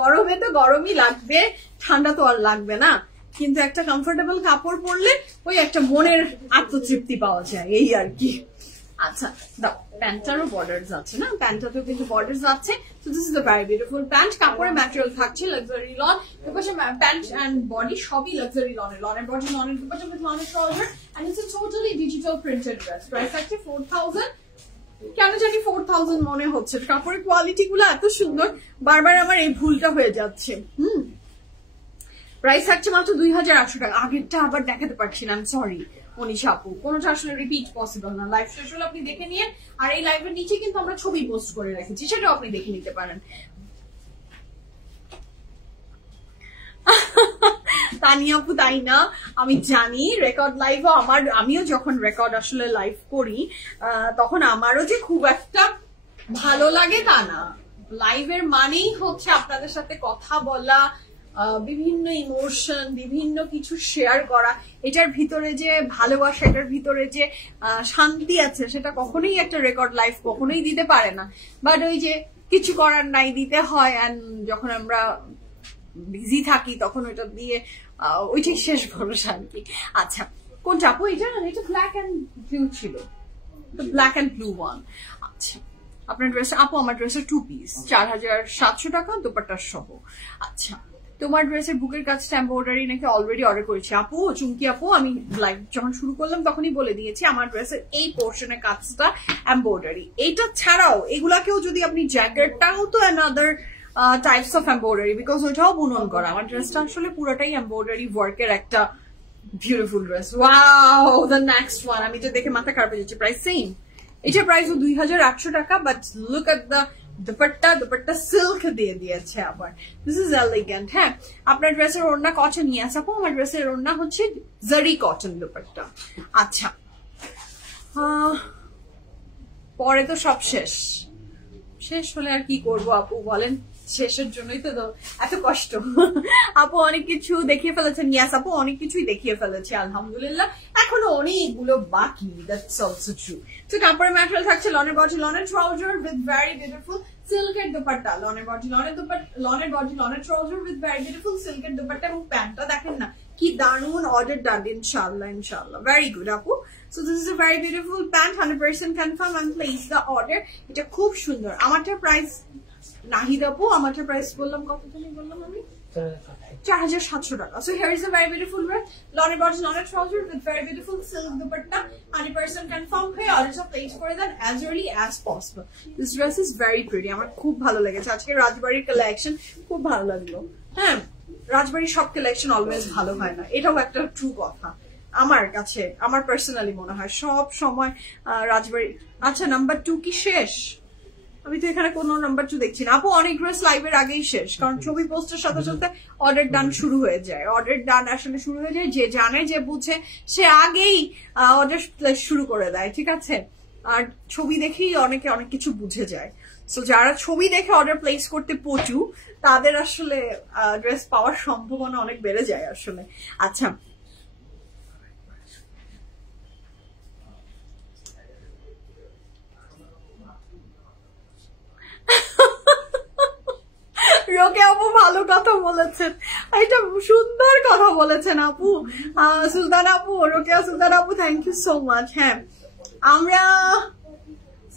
গরমে তো গরমই লাগবে, ঠান্ডা তো আর লাগবে না। কিন্তু একটা কমফোর্টেবল কাপড় পরলে ওই একটা মনের আত্মতৃপ্তি পাওয়া যায়, এই আর কি। আচ্ছা, দাও, প্যান্টটারও বর্ডার্স আছে না, প্যান্টটাতেও কিন্তু বর্ডার্স আছে। So this is a very beautiful pant. কাপড়ের ম্যাটেরিয়াল থাকছে লাক্সারি লন, দুপাশে প্যান্ট এন্ড বডি সবই লাক্সারি লনের, লনের বডি, লনের দুপাশে উইথ লনের trouser, and it's a totally digital printed dress. Price থাকছে 4000। কেন জানি 4000 মনে হচ্ছে, কাপড়ের কোয়ালিটি গুলো এত সুন্দর, বারবার আমার এই ভুলটা হয়ে যাচ্ছে। প্রাইস থাকছে মাত্র 2800 টাকা। আগেরটা আবার দেখাতে পারছি না, সরি মনীষা আপু, কোনোটা আসলে রিপিট পসিবল না। লাইভ শেষ হলে আপনি দেখে নিয়ে, আর এই লাইভের নিচে কিন্তু আমরা ছবি পোস্ট করে রেখেছি, সেটাও আপনি দেখে নিতে পারেন। তানিয়া আপু, তাই না, আমি জানি রেকর্ড লাইভও আমিও যখন রেকর্ড আসলে লাইভ করি তখন আমারও যে খুব একটা ভালো লাগে তা না। লাইভের মানেই হচ্ছে আপনাদের সাথে কথা বলা, বিভিন্ন ইমোশন, বিভিন্ন কিছু শেয়ার করা। এটার ভিতরে যে ভালোবাসা, এটার ভিতরে যে শান্তি আছে, সেটা কখনোই একটা রেকর্ড লাইভ কখনোই দিতে পারে না। বাট ওই যে কিছু করার নাই, দিতে হয়। এন্ড যখন আমরা বিজি থাকি তখন ওইটা দিয়ে ওইটাই শেষ ভরসা আর কি। আচ্ছা, কোনটা আপু? এটা ব্ল্যাক এন্ড ব্লু ছিল, ব্ল্যাক এন্ড ব্লু ওয়ান। আচ্ছা, আপনার ড্রেস আপু, আমার ড্রেসের 2 পিস 4700 টাকা দোপাট্টা সহ। আচ্ছা, তোমার ড্রেসের বুকের কাজটা এমব্রয়ডারি নাকি অলরেডি অর্ডার করেছি আপু? চুমকি আপু, আমি লাইভ যখন শুরু করলাম তখনই বলে দিয়েছি আমার ড্রেসের এই পোর্শনের কাজটা এমব্রয়ডারি। এইটা ছাড়াও এগুলাকেও যদি আপনি জ্যাকেটটাও তো another types of embroidery, because ওইটাও বুনন করা। আমার ড্রেসটা আসলে পুরোটাই এমব্রয়ডারি ওয়ার্কের একটা beautiful dress. Wow, the next one, আমি তো দেখে মাথা খারাপ হয়ে যাচ্ছে। প্রাইস সেম, এটার প্রাইসও 2800 টাকা, but look at the dupatta silk দিয়ে দিয়েছে আবার। This is elegant. হ্যাঁ, আপনার ড্রেসের ওড়না কটন নিয়ে আছে আপু, আমার ড্রেসের ওড়না হচ্ছে জারি কটন দুপাট্টা। আচ্ছা, পরে তো সব শেষ হলে আর কি করবো আপু বলেন, শেষের জন্যই তো এত কষ্ট। আপু অনেক কিছু দেখিয়ে ফেলেছেন। ইয়াস আপু, অনেক কিছুই দেখিয়ে ফেলেছি আলহামদুলিল্লাহ, এখনো অনেকগুলো বাকি। That's also true. তো কাপড়ের ম্যাটেরিয়াল থাকছে লনের বডি, লনের ট্রাউজার উইথ ভেরি বিউটিফুল সিল্কের দুপাট্টা, লনের বডি, লনের ট্রাউজার উইথ ভেরি বিউটিফুল সিল্কের দুপাট্টা, এবং প্যান্টটা দেখেন না কি দারুন। অর্ডার ডান ইনশাআল্লাহ। ভেরি গুড আপু। So this is a very beautiful pant, 100% confirm and place the order. এটা খুব সুন্দর। আমারটার প্রাইস নাহিদ আপু, আমারটার প্রাইস বললাম কত জানি বললাম আমি, 4700 টাকা। So here is a very beautiful dress, লনের বডি, লনের trouser with very beautiful silk dupatta, 100% confirm হয়ে অর্ডারটা প্লেস করে দেন as early as possible. This dress is very pretty, আমার খুব ভালো লেগেছে। আজকে রাজবাড়ির কালেকশন খুব ভালো লাগলো। হ্যাঁ, রাজবাড়ির সব কালেকশন অলওয়েজ ভালো হয় না, এটাও একটা ট্রু কথা আমার কাছে, আমার পার্সোনালি মনে হয় সব সময় রাজবাড়ি। আচ্ছা, নাম্বার 2 কি শেষ? আমি তো এখানে কোনো নাম্বার 2 দেখছি না আপু। অনেক ড্রেস লাইভের আগেই শেষ, কারণ ছবি পোস্টের সাথে সাথে অর্ডার ডান শুরু হয়ে যায়। অর্ডার ডান আসলে শুরু হয়ে যায়, যে জানে যে বুঝে সে আগেই অর্ডার প্লেস শুরু করে দেয়, ঠিক আছে? আর ছবি দেখেই অনেকে অনেক কিছু বুঝে যায়। সো যারা ছবি দেখে অর্ডার প্লেস করতে পটু তাদের আসলে ড্রেস পাওয়ার সম্ভাবনা অনেক বেড়ে যায় আসলে। আচ্ছা, রোকে আপু ভালো কথা বলেছেন, এটা সুন্দর কথা বলেছেন আপু। সুলতান আপু, রোকেয়া সুলতান আপু, থ্যাংক ইউ সো মাচ। হ্যাঁ, আমরা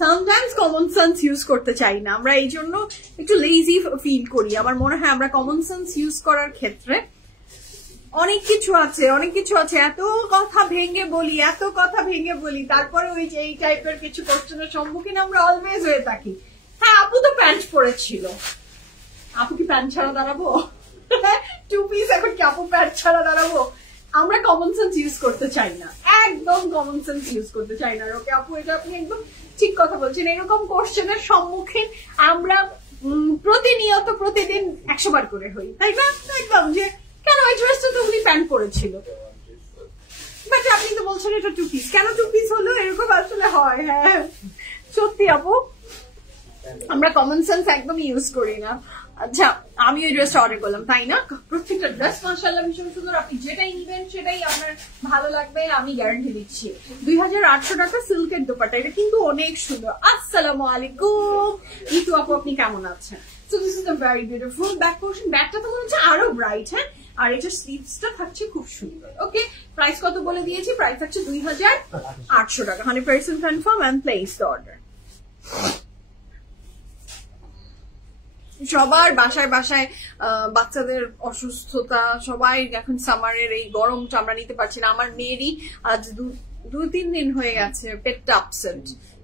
সামটাইমস কমন সেন্স ইউজ করতে চাই না, আমরা এই জন্য একটু লেজি ফিল করি। আমার মনে হয় আমরা কমন সেন্স ইউজ করার ক্ষেত্রে অনেক কিছু আছে, এত কথা ভেঙে বলি, তারপরে ওই যে এই টাইপের কিছু কোশ্চেনের সম্মুখীন আমরা অলওয়েজ হয়ে থাকি। হ্যাঁ, আপু তো প্যান্ট পরেছিল, আপু কি প্যান্ট ছাড়া দাঁড়াবো? 2 পিস এখন কি আপু প্যান্ট ছাড়া দাঁড়াবো? আমরা কমন সেন্স ইউজ করতে চাই না, একদম কমন সেন্স ইউজ করতে চাই না। ওকে আপু, এটা আপনি একদম ঠিক কথা বলছেন। এরকম কোশ্চেনের সম্মুখীন আমরা প্রতিনিয়ত প্রতিদিন 100 বার করে হই, তাই না? একদম যে কেন ওই ড্রেসটা তো উনি প্যান্ট পরেছিল, বাট আপনি তো বলছেন এটা 2 পিস, কেন 2 পিস হলো? এরকম আসলে হয়। হ্যাঁ সত্যি আপু, আমরা কমন সেন্স একদম ইউজ করি না। আচ্ছা, আমি ওই ড্রেসটা অর্ডার করলাম, তাই না? প্রত্যেকটা ড্রেস মাশাআল্লাহ ভীষণ সুন্দর, আপনি যেটাই নিবেন সেটাই আপনার ভালো লাগবে, আমি গ্যারান্টি দিচ্ছি। 2800 টাকা সিল্কের দোপাট্টা, এটা কিন্তু অনেক সুন্দর। আসসালামু আলাইকুম ইতু আপু, আপনি কেমন আছেন? So this is a very beautiful back portion, ব্যাকটা তো মনে হচ্ছে আরো ব্রাইট। হ্যাঁ, আর এটার স্লিভসটা থাকছে খুব সুন্দর। ওকে, প্রাইস কত বলে দিয়েছি? প্রাইস থাকছে 2800 টাকা, 100% confirm and place the order. সবার বাসায় বাচ্চাদের অসুস্থতা, সবাই এখন সামারের এই গরমটা আমরা নিতে পারছি না। আমার মেয়েরই আজ 2-3 দিন হয়ে গেছে পেটটা আপসেট,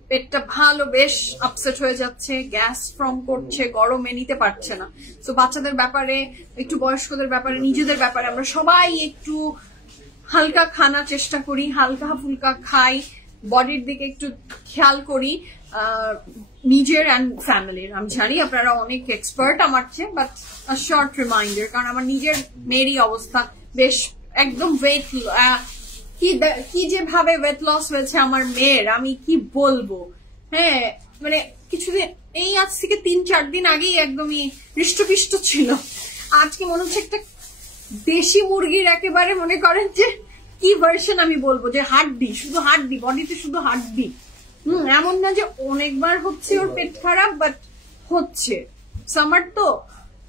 পেটটা ভালো বেশ আপসেট হয়ে যাচ্ছে, গ্যাস ফর্ম করছে, গরমে নিতে পারছে না। তো বাচ্চাদের ব্যাপারে, একটু বয়স্কদের ব্যাপারে, নিজেদের ব্যাপারে আমরা সবাই একটু হালকা খানার চেষ্টা করি, হালকা ফুলকা খাই, বডির দিকে একটু খেয়াল করি, নিজের অ্যান্ড ফ্যামিলির। আমি জানি আপনারা অনেক এক্সপার্ট আমার চেয়ে, বাট শর্ট রিমাইন্ডার, কারণ আমার নিজের মেয়েরই অবস্থা বেশ একদম ওয়েট, কি যেভাবে ওয়েট লস হয়েছে আমার মেয়ের, আমি কি বলবো। হ্যাঁ, মানে কিছুদিন এই আজ থেকে 3-4 দিন আগেই একদমই হৃষ্টপিষ্ট ছিল, আজকে মনে হচ্ছে একটা দেশি মুরগির একেবারে মনে করেন যে কি ভার্সন আমি বলবো, যে হাড্ডি, শুধু হাড্ডি, বডিতে শুধু হাড্ডি। এমন না যে অনেকবার হচ্ছে ওর পেট খারাপ, বাট হচ্ছে, সামার তো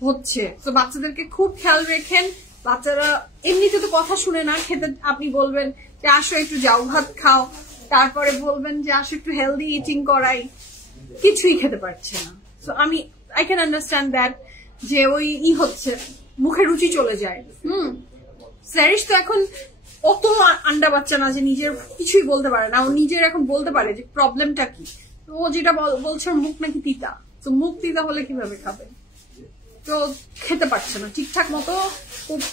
হচ্ছে। তো বাচ্চাদেরকে খুব খেয়াল রেখেন, বাচ্চারা এমনিতে তো কথা শুনে না, খেতে আপনি বলবেন যে আসো একটু যাও ভাত খাও, তারপরে বলবেন যে আসো একটু হেলদি ইটিং করাই, কিছুই খেতে পারছে না। তো আই ক্যান আন্ডারস্ট্যান্ড দ্যাট, যে ওই হচ্ছে মুখে রুচি চলে যায়। স্যারিশ তো এখন অত আন্ডা বাচ্চা না যে নিজের কিছুই বলতে পারে না, ও নিজের এখন বলতে পারে যে প্রবলেমটা কি। ও যেটা বলছে মুখ নাকি তিতা, তো মুখ তিতা হলে কিভাবে খাবে? তো খেতে পারছে না ঠিকঠাক মতো,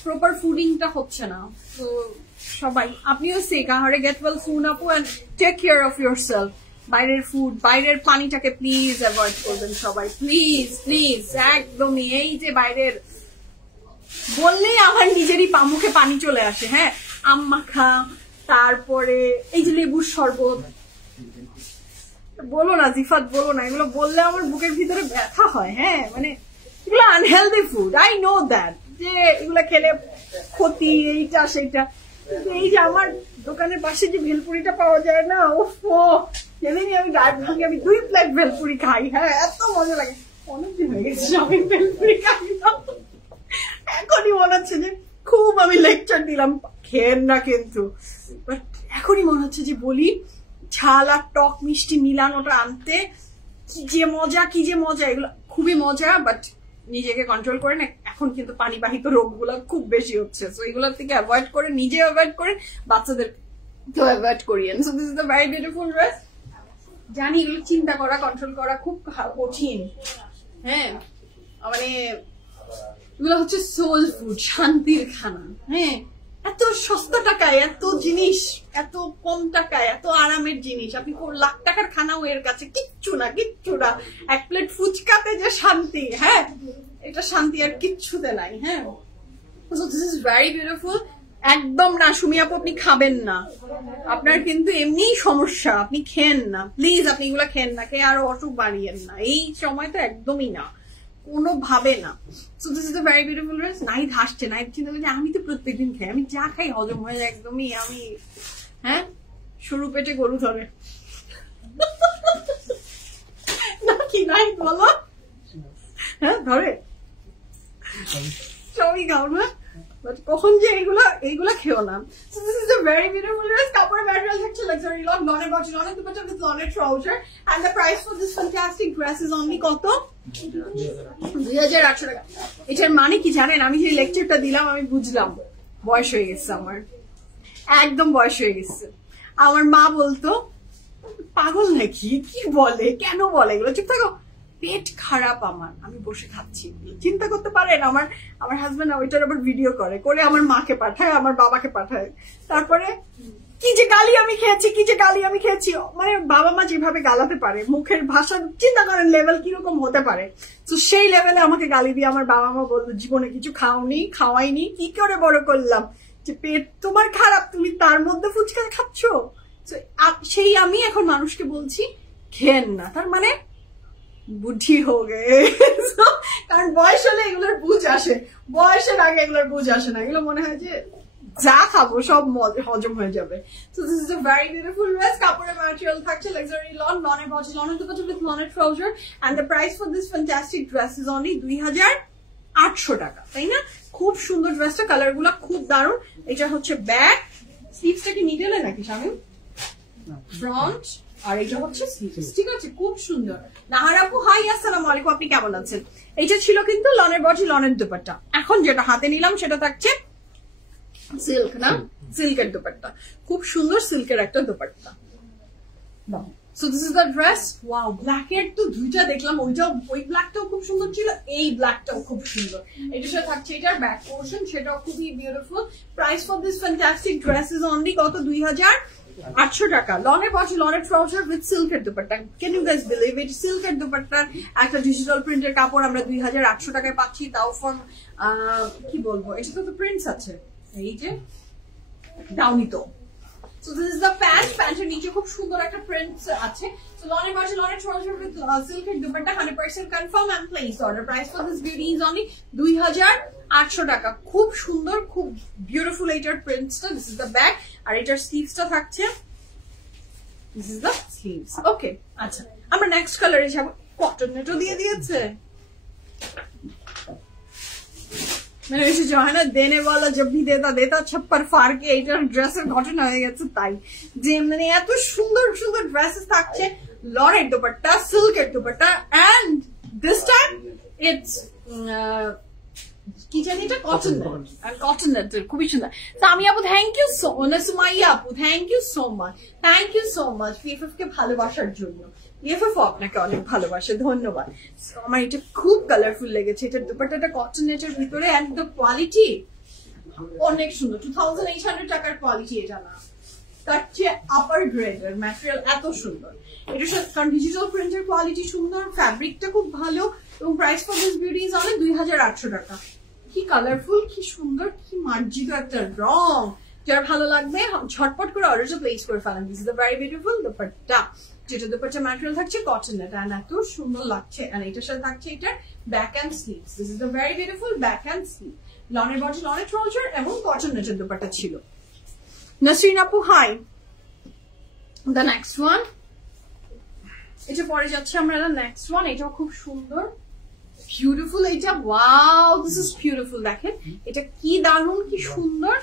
প্রপার ফুডিংটা হচ্ছে না। তো সবাই, আপনিও সেক আহারে, গেট ওয়েল সুন আপু, and take care of yourself. বাইরের ফুড, বাইরের পানিটাকে প্লিজ অ্যাভয়েড করবেন সবাই, প্লিজ প্লিজ, একদমই। এই যে বাইরের বললেই আমার নিজেরই মুখে পানি চলে আসে। হ্যাঁ, আম মাখা, তারপরে এই যে লেবুর শরবত, বলো না জিফাত, বলো না, এগুলো বললে আমার বুকের ভিতরে ব্যথা হয়। হ্যাঁ, মানে এগুলো unhealthy food, I know that, যে এগুলো খেলে ক্ষতি, এইটা সেইটা। কিন্তু এই যে আমার দোকানের পাশে যে ভেলপুরিটা পাওয়া যায় না, ওফো, যেদিনই আমি ডায়েট ভাঙি আমি 2 প্লেট ভেলপুরি খাই। হ্যাঁ, এত মজা লাগে। অনেকদিন হয়ে গেছে আমি ভেলপুরি খাই না, এখনই মনে হচ্ছে যে খুব আমি লেকচার দিলাম, খেয়েন না কিন্তু, বাট এখনই মনে হচ্ছে যে বলি, ঝাল আর টক মিষ্টি মিলানোটা আনতে কি যে মজা, এগুলো খুবই মজা। বাট নিজেকে কন্ট্রোল করে না, এখন কিন্তু পানিবাহিত রোগগুলো খুব বেশি হচ্ছে, তো এগুলোর থেকে অ্যাভয়েড করে, নিজে অ্যাভয়েড করে, বাচ্চাদের তো অ্যাভয়েড করিয়েন। So this is the very beautiful dress. জানি এগুলো চিন্তা করা, কন্ট্রোল করা খুব কঠিন। হ্যাঁ, মানে এগুলো হচ্ছে সোল ফুড, শান্তির খানা। হ্যাঁ, এত সস্তা টাকায় এত জিনিস, এত কম টাকায় এত আরামের জিনিস, আপনি 4 লাখ টাকার খানাও এর কাছে কিচ্ছু না। 1 প্লেট ফুচকাতে যে শান্তি, হ্যাঁ, এটা শান্তি আর কিচ্ছুতে নাই। হ্যাঁ, so this is very beautiful. একদম না সুমি আপু, আপনি খাবেন না, আপনার কিন্তু এমনিই সমস্যা, আপনি খেন না প্লিজ, আপনি এগুলা খেন না, খেয়ে আরো অসুখ বাড়িয়েন না, এই সময় তো একদমই না, কোনো ভাবে না। So this is a very beautiful dress. Nahid হাসছে, নাহিদ চিন্তা করছে আমি তো প্রত্যেকদিন খাই, আমি যা খাই হজম হয়ে যায় একদমই, আমি হ্যাঁ সরু পেটে গরু ধরে নাকি নাহিদ বলো, হ্যাঁ ধরে সবই খাও না, কখন যে এইগুলা খেও না। So this is a very beautiful dress. কাপড়ের ম্যাটেরিয়াল থাকছে লাক্সারি লন, লনের বডি, লনের দুপাট্টা with লনের trouser, and the price for this fantastic dress is only কত? 2800 টাকা। এটার মানে কি জানেন, আমি যে লেকচারটা দিলাম আমি বুঝলাম বয়স হয়ে গেছে আমার, একদম বয়স হয়ে গেছে। আমার মা বলতো পাগল নাকি, কি বলে, কেন বলে এগুলো, চুপ থাকো, পেট খারাপ আমার, আমি বসে খাচ্ছি। চিন্তা করতে পারেন, আমার হাজবেন্ড ওইটার আবার ভিডিও করে আমার মাকে পাঠায়, আমার বাবাকে পাঠায়, তারপরে কি যে গালি আমি খেয়েছি, কি যে গালি আমি খেয়েছি, মানে বাবা মা যেভাবে গালাতে পারে, মুখের ভাষা চিন্তা করেন লেভেল কিরকম হতে পারে। তো সেই লেভেলে আমাকে গালি দিয়ে আমার বাবা মা বললো জীবনে কিছু খাওনি, খাওয়াইনি, কি করে বড় করলাম, যে পেট তোমার খারাপ, তুমি তার মধ্যে ফুচকা খাচ্ছ। সেই আমি এখন মানুষকে বলছি খেন না, তার মানে বুদ্ধি হয়ে গেছে, কারণ বয়স হলে এগুলোর বুঝ আসে, বয়সের আগে এগুলোর বুঝ আসে না, এগুলো মনে হয় যে যা খাবো সব হজম হয়ে যাবে। So this is a very beautiful dress. কাপড়ের ম্যাটেরিয়াল থাকছে লাক্সারি লন, লনের বডি, লনের দুপাট্টা with লনের trouser, and the price for this fantastic dress is only 2800 টাকা, তাই না? খুব সুন্দর ড্রেসটা, কালার গুলা খুব দারুণ। এটা হচ্ছে ব্যাক, স্লিভসটা কি মিডলে নাকি শামিম? ফ্রন্ট, আর এটা হচ্ছে স্লিভস, ঠিক আছে, খুব সুন্দর। নাহার আপু হাই, আসসালামু আলাইকুম, আপনি কেমন আছেন? এটা ছিল কিন্তু লনের বডি, লনের দুপাট্টা। এখন যেটা হাতে নিলাম সেটা থাকছে সিল্ক, না সিল্কের দুপাট্টা, খুব সুন্দর সিল্কের একটা dupatta. So this is the dress. Wow, ব্ল্যাকের তো দুইটা দেখলাম, ওই ব্ল্যাকটাও খুব সুন্দর ছিল, এই ব্ল্যাকটাও খুব সুন্দর। এটার সাথে থাকছে এটার ব্যাক পোর্শন, সেটাও খুবই beautiful. Price for this fantastic dress is only কত? 2800 টাকা। লনের বডি, লনের ট্রাউজার উইথ সিল্কের dupatta. Can you guys believe it? সিল্কের দুপাট্টার একটা ডিজিটাল প্রিন্টের কাপড় আমরা 2800 টাকায় পাচ্ছি, তাও ফ্রম কি বলবো, এটা তো প্রিন্টস আছে, এই যে ডাউনি তো। So this is the pant. প্যান্টের নিচে খুব সুন্দর একটা প্রিন্টস আছে। So লনের বডি, লনের ট্রাউজার উইথ সিল্কের dupatta, 100% confirm and place order. Price for this beauty is only 2800 টাকা। খুব সুন্দর, খুব বিউটিফুল এইটার প্রিন্টসটা। দিস ইজ দ্য ব্যাক, আর এটার স্লিভসটা থাকছে, this is the sleeves. Okay, আচ্ছা আমরা নেক্সট কালারে যাব। কটন নেটও দিয়ে দিয়েছে, মানে এসে হয় না দেনে বলা জব ভি দেতা দেতা ছপ্পর ফার কে, এইটার ড্রেসের ঘটনা হয়ে গেছে তাই, যে মানে এত সুন্দর সুন্দর ড্রেসেস থাকছে, লনের দুপাট্টা, সিল্কের dupatta, and this time it's কি জানি এটা কটন নেট, খুবই সুন্দর। তো আমি আপু thank you so much, Sumaiya আপু thank you so much PFF কে ভালোবাসার জন্য। পিএফএফ আপনাকে অনেক ভালোবাসে, ধন্যবাদ। আমার এটা খুব কালারফুল লেগেছে, এটার দুপাট্টাটা কটন নেটের ভিতরে, এন্ড দ্য কোয়ালিটি অনেক সুন্দর। 2800 টাকার কোয়ালিটি এটা না, তার চেয়ে আপার গ্রেডের ম্যাটেরিয়াল, এত সুন্দর। এটার সাথে কারণ ডিজিটাল প্রিন্টের কোয়ালিটি সুন্দর, ফ্যাব্রিকটা খুব ভালো, এবং price for this beauty is only 2800 টাকা। কি কালারফুল, কি সুন্দর, কি মার্জিত একটা রং, যার ভালো লাগবে ঝটপট করে অর্ডারটা প্লেস করে ফেলেন। This is a very beautiful dupatta, যেটা দুপাট্টা ম্যাটেরিয়াল থাকছে কটন নেট, এন্ড এত সুন্দর লাগছে। এন্ড এটার সাথে থাকছে এটার back and sleeves. This is a very beautiful back and sleeve. লনের বডি, লনের ট্রাউজার এবং কটন নেটের দুপাট্টা ছিল। নাসরিন আপু হাই। দ্য নেক্সট ওয়ান, এটা পরে যাচ্ছে আমরা নেক্সট ওয়ান, এটাও খুব সুন্দর বিউটিফুল। এটা ওয়াও, দিস ইজ বিউটিফুল, দেখেন এটা কি দারুণ, কি সুন্দর।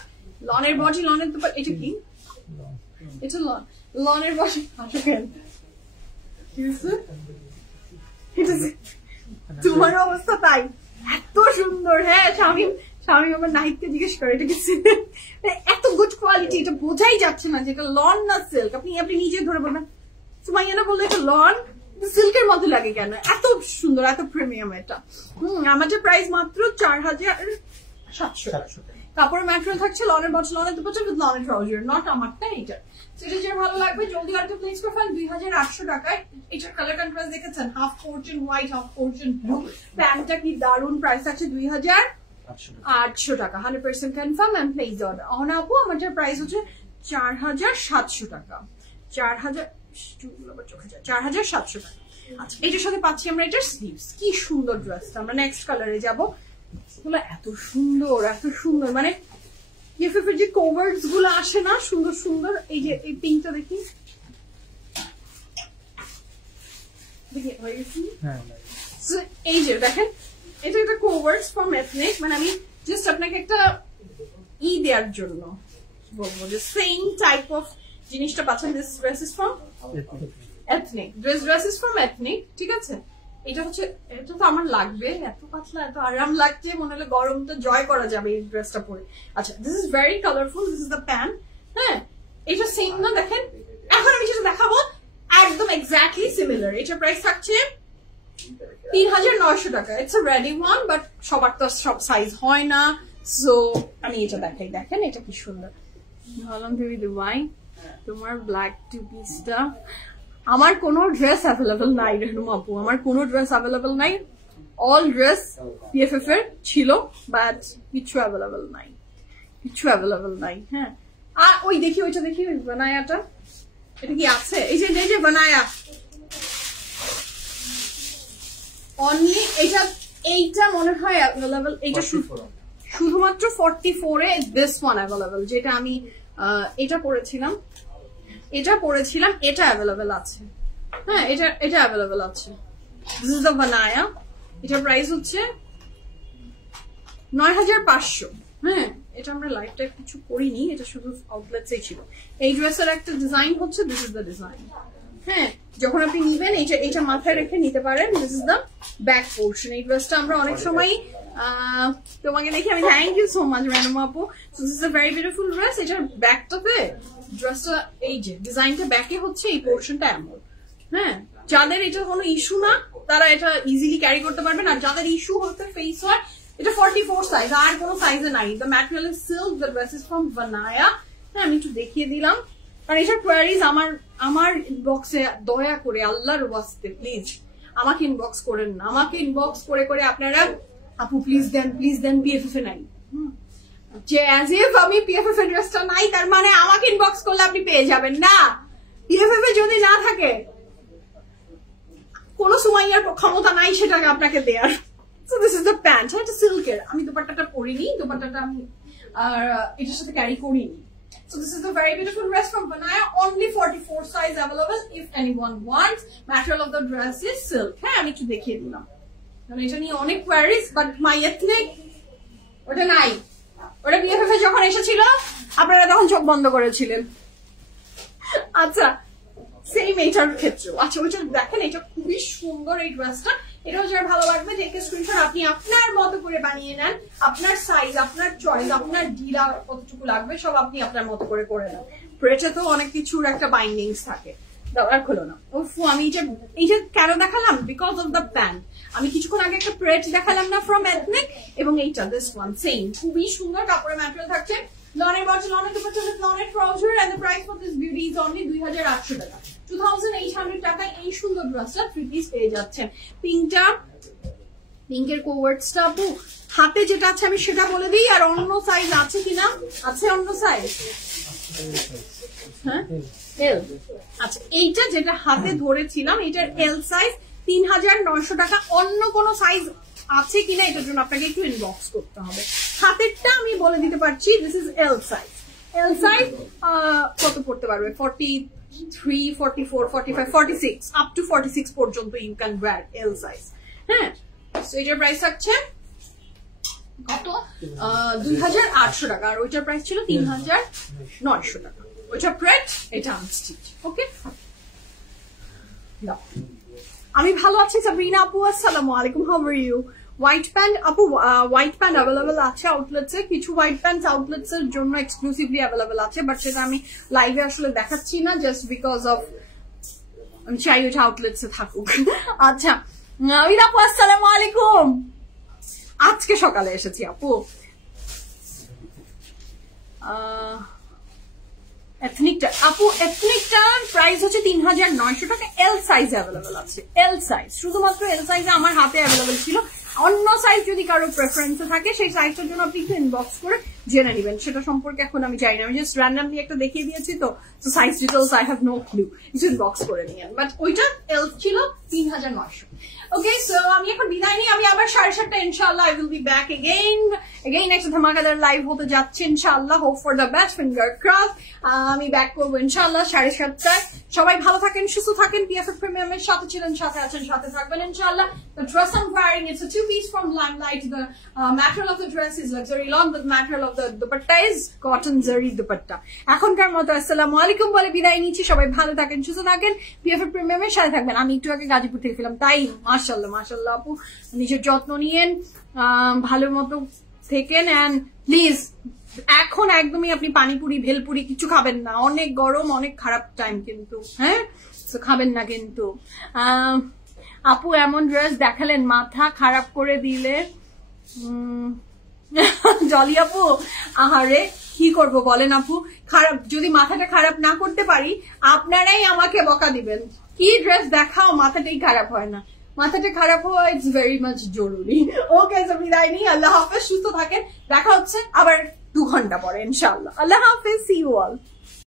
লনের বডি, লনের দুপাট্টা, এটা কি, এটা লনের বডি, তোমার অবস্থা তাই, এত সুন্দর। হ্যাঁ স্বামী আমার নাহিদকে জিজ্ঞেস করে এটা কি, এত গুড কোয়ালিটি, এটা বোঝাই যাচ্ছে না যে এটা লন না সিল্ক। আপনি নিজে ধরে বলবেন, সুমাইয়া না বললে এটা লন, সিল্কের মধ্যে লাগে কেন, এত সুন্দর, এত প্রিমিয়াম এটা। আমাদের প্রাইস মাত্র 4700। কাপড়ের ম্যাটেরিয়াল থাকছে লনের বডি, লনের দুপাট্টা উইথ লনের ট্রাউজার, নট আমারটা, এইটা। সেটা যে ভালো লাগবে জলদি অর্ডার প্লেস করে ফেলেন 2800 টাকায়। এটার কালার কন্ট্রাস্ট দেখেছেন, half portion white, half portion blue, প্যান্টটা কি দারুন, প্রাইস আছে 2800 800 টাকা 100% confirm and place order. Ahona আপু আমাদের প্রাইস হচ্ছে 4700 টাকা, 4700 টাকা। আচ্ছা এটার সাথে পাচ্ছি আমরা এটার স্লিভস। কি সুন্দর ড্রেসটা। আমরা নেক্সট কালারে যাব। এগুলো এত সুন্দর, এত সুন্দর, মানে ইউএফএফ যে কভারস গুলো আসে না সুন্দর সুন্দর। এই যে এই পিঙ্কটা দেখি, এই যে দেখেন এটা একটা কভারস ফ্রম এথনিক। মানে আমি জাস্ট আপনাকে একটা দেওয়ার জন্য বলবো যে সেম টাইপ অফ জিনিসটা পাচ্ছেন। This dress is from ethnic, dress is from ethnic, ঠিক আছে। এটা হচ্ছে, এটা তো আমার লাগবে, এত পাতলা এত আরাম লাগছে, মনে হলে গরমটা জয় করা যাবে এই ড্রেসটা পরে। আচ্ছা this is very colourful, this is the pant. হ্যাঁ এটা সেম না, দেখেন এখন আমি যেটা দেখাবো একদম এক্স্যাক্টলি সিমিলার। এটার প্রাইস থাকছে 3900 টাকা। It's a ready one, but সবার তো সব সাইজ হয় না, সো আমি এটা দেখাই। দেখেন এটা কি সুন্দর। ভাবলাম তুমি দুবাই তোমার ব্ল্যাক টু পিসটা। আমার কোনো ড্রেস অ্যাভেলেবল নাই রেহনুম আপু, আমার কোনো ড্রেস অ্যাভেলেবল নাই। অল ড্রেস পিএফএফ এর ছিল, বাট কিছু অ্যাভেলেবল নাই, কিছু অ্যাভেলেবল নাই। হ্যাঁ আর ওই দেখি, ওইটা দেখি, ওই বানায়াটা, এটা কি আছে? এই যে বানায়া অনলি এটা, এইটা মনে হয় অ্যাভেলেবল। এইটা শুধুমাত্র 44 এ দিস ওয়ান অ্যাভেলেবল, যেটা আমি এটা পরেছিলাম, এটা অ্যাভেলেবল আছে। হ্যাঁ এটা অ্যাভেলেবল আছে। দিস ইজ দ্য বানায়া। এটার প্রাইস হচ্ছে 9500। হ্যাঁ এটা আমরা লাইভটা কিছু করিনি, এটা শুধু আউটলেটসেই ছিল। এই ড্রেসের একটা ডিজাইন হচ্ছে, দিস ইজ দ্য ডিজাইন। হ্যাঁ যখন আপনি নিবেন এইটা মাথায় রেখে নিতে পারেন। This is the back portion. এই ড্রেসটা আমরা অনেক সময় তোমাকে দেখি আমি thank you so much madam আপু। So this is a very beautiful dress. এটার ব্যাকটাতে ড্রেসটা এই যে ডিজাইনটা ব্যাকে হচ্ছে এই পোর্শনটা এমন। হ্যাঁ যাদের এটা কোনো ইস্যু না তারা এটা ইজিলি ক্যারি করতে পারবেন, আর যাদের ইস্যু হতে ফেস হয়, এটা 44 সাইজ, আর কোনো সাইজে নাই। The material is silk, the dress is from বানায়া। হ্যাঁ আমি একটু দেখিয়ে দিলাম। আর এটার কোয়ারিজ আমার ইনবক্সে দয়া করে আল্লাহর ওয়াস্তে প্লিজ আমাকে ইনবক্স করেন না। আমাকে ইনবক্স করে আপনারা আপু প্লিজ দেন পিএফএফ এ নাই, যে অ্যাজ ইফ আমি পিএফএফ এর ড্রেসটা নাই তার মানে আমাকে ইনবক্স করলে আপনি পেয়ে যাবেন না। পিএফএফ এ যদি না থাকে কোনো সুমাইয়ার ক্ষমতা নাই সেটাকে আপনাকে দেয়ার। So this is the pant. এটা সিল্কের। আমি দোপাট্টাটা পরিনি, দোপাট্টাটা আমি এটার সাথে ক্যারি করিনি। So this is a very beautiful dress from Banaya. Only 44 size available if anyone wants. Material of the dress is silk. হ্যাঁ আমি একটু দেখিয়ে দিলাম, কারণ এটা নিয়ে অনেক কোয়ারিজ, বাট মাই এথনিক ওটা নাই। ওটা বিএফএফ এ যখন এসেছিল আপনারা তখন চোখ বন্ধ করেছিলেন। আচ্ছা সেম এইটার ক্ষেত্রেও। আচ্ছা ওইটা দেখেন, এটা খুবই সুন্দর এই ড্রেসটা। এটাও যার ভালো লাগবে দেখে স্ক্রিনশট আপনি আপনার মতো করে বানিয়ে নেন। আপনার সাইজ, আপনার চয়েস, আপনার ঢিলা কতটুকু লাগবে সব আপনি আপনার মতো করে নেন। প্রেটে তো অনেক কিছুর একটা বাইন্ডিংস থাকে। আর খোলো না। আমি এইটা কেন দেখালাম? Because of the pant. আমি কিছুক্ষণ আগে একটা প্রেট দেখালাম না ফ্রম এথনিক, এবং এইটা দিস ওয়ান সেম, খুবই সুন্দর কাপড়ের ম্যাটেরিয়াল থাকছে। লনের বটল, লনের দুপাট্টা, লনের trouser, and the price for this beauty is only 2800 টাকা। 2800 টাকায় এই সুন্দর ড্রেসটা 3 পিস পেয়ে যাচ্ছেন। পিঙ্কের কোয়ার্ডসটা আপু হাতে যেটা আছে আমি সেটা বলে দিই, আর অন্য সাইজ আছে কিনা? আছে অন্য সাইজ? হ্যাঁ এল। আচ্ছা এইটা যেটা হাতে ধরেছিলাম এটার এল সাইজ 3900 টাকা। অন্য কোন সাইজ আছে কিনা এটার জন্য আপনাকে একটু ইনবক্স করতে হবে। হাতেরটা আমি বলে দিতে পারছি, this is L size. L size কত পড়তে পারবে? 43, 44, 45, 46 আপ টু 46 পর্যন্ত you can wear L size. হ্যাঁ সো এটার প্রাইস থাকছে কত? 2800 টাকা, আর ওইটার প্রাইস ছিল 3900 টাকা। ওইটা প্রেট, এটা আনস্টিচ। ওকে আমি ভালো আছি সাবরিনা আপু, আসসালামু আলাইকুম, how are you? White pant আপু, হোয়াইট প্যান্ট অ্যাভেলেবল আছে আউটলেটসে। কিছু হোয়াইট প্যান্ট আউটলেটস এর জন্য এক্সক্লুসিভলি অ্যাভেলেবল আছে, বাট সেটা আমি লাইভে আসলে দেখাচ্ছি না, জাস্ট বিকজ অফ আমি চাই ওইটা আউটলেটসে থাকুক। আচ্ছা আপু আসসালামু আলাইকুম, আজকে সকালে এসেছি আপু। এথনিকটা আপু, এথনিকটার প্রাইস হচ্ছে 3900 টাকা। এল সাইজ অ্যাভেলেবল আছে, এল সাইজ, শুধুমাত্র এল সাইজে আমার হাতে অ্যাভেলেবল ছিল। অন্য সাইজ যদি কারো প্রেফারেন্স থাকে সেই সাইজটার জন্য আপনি একটু ইনবক্স করে জেনে নেবেন, সেটা সম্পর্কে এখন আমি জানি না, আমি জাস্ট র্যান্ডামলি একটা দেখিয়ে দিয়েছি তো size details I have no clue, কিছু ইনবক্স করে নিয়েন। বাট ওইটা এলফ ছিল 3900। ওকে, সো আমি এখন বিদায় নিই, আমি আবার 7:30 ইনশাআল্লাহ I will be back again একটা ধামাকাদার লাইভ হতে যাচ্ছে ইনশাআল্লাহ, hope for the best, finger cross. আমি ব্যাক করবো ইনশাআল্লাহ 7:30। সবাই ভালো থাকেন, সুস্থ থাকেন, PFF প্রিমিয়ামের সাথে ছিলেন, সাথে আছেন, সাথে থাকবেন ইনশাআল্লাহ। The dress I'm wearing, it's a 2-piece from Limelight. The material of the dress is luxury long, but the material of the dupatta is cotton zari dupatta. এখনকার মতো আসসালামু আলাইকুম বলে বিদায় নিচ্ছি, সবাই ভালো থাকেন, সুস্থ থাকেন, PFF প্রিমিয়ামের সাথে থাকবেন। আমি একটু আগে গাজীপুর থেকে ফেলাম, তাই মাশাআল্লাহ আপু, নিজের যত্ন নিয়েন, ভালো মতো থেকেন, এন্ড প্লিজ এখন একদমই আপনি পানিপুরি ভেলপুরি কিছু খাবেন না, অনেক গরম, অনেক খারাপ টাইম কিন্তু, হ্যাঁ খাবেন না কিন্তু। আপু এমন ড্রেস দেখালেন মাথা খারাপ করে দিলে। জলি আপু আহারে কি করবো বলেন আপু, খারাপ যদি মাথাটা খারাপ না করতে পারি আপনারাই আমাকে বকা দিবেন, কি ড্রেস দেখাও মাথাটাই খারাপ হয় না, মাথাটা খারাপ হওয়া ইটস ভেরি মাচ জরুরি। ওকে, বিদায় নিই, আল্লাহ হাফেজ, সুস্থ থাকেন, দেখা হচ্ছে আবার 2 ঘন্টা পরে ইনশাআল্লাহ। আল্লাহ হাফেজ, সি ইউ অল।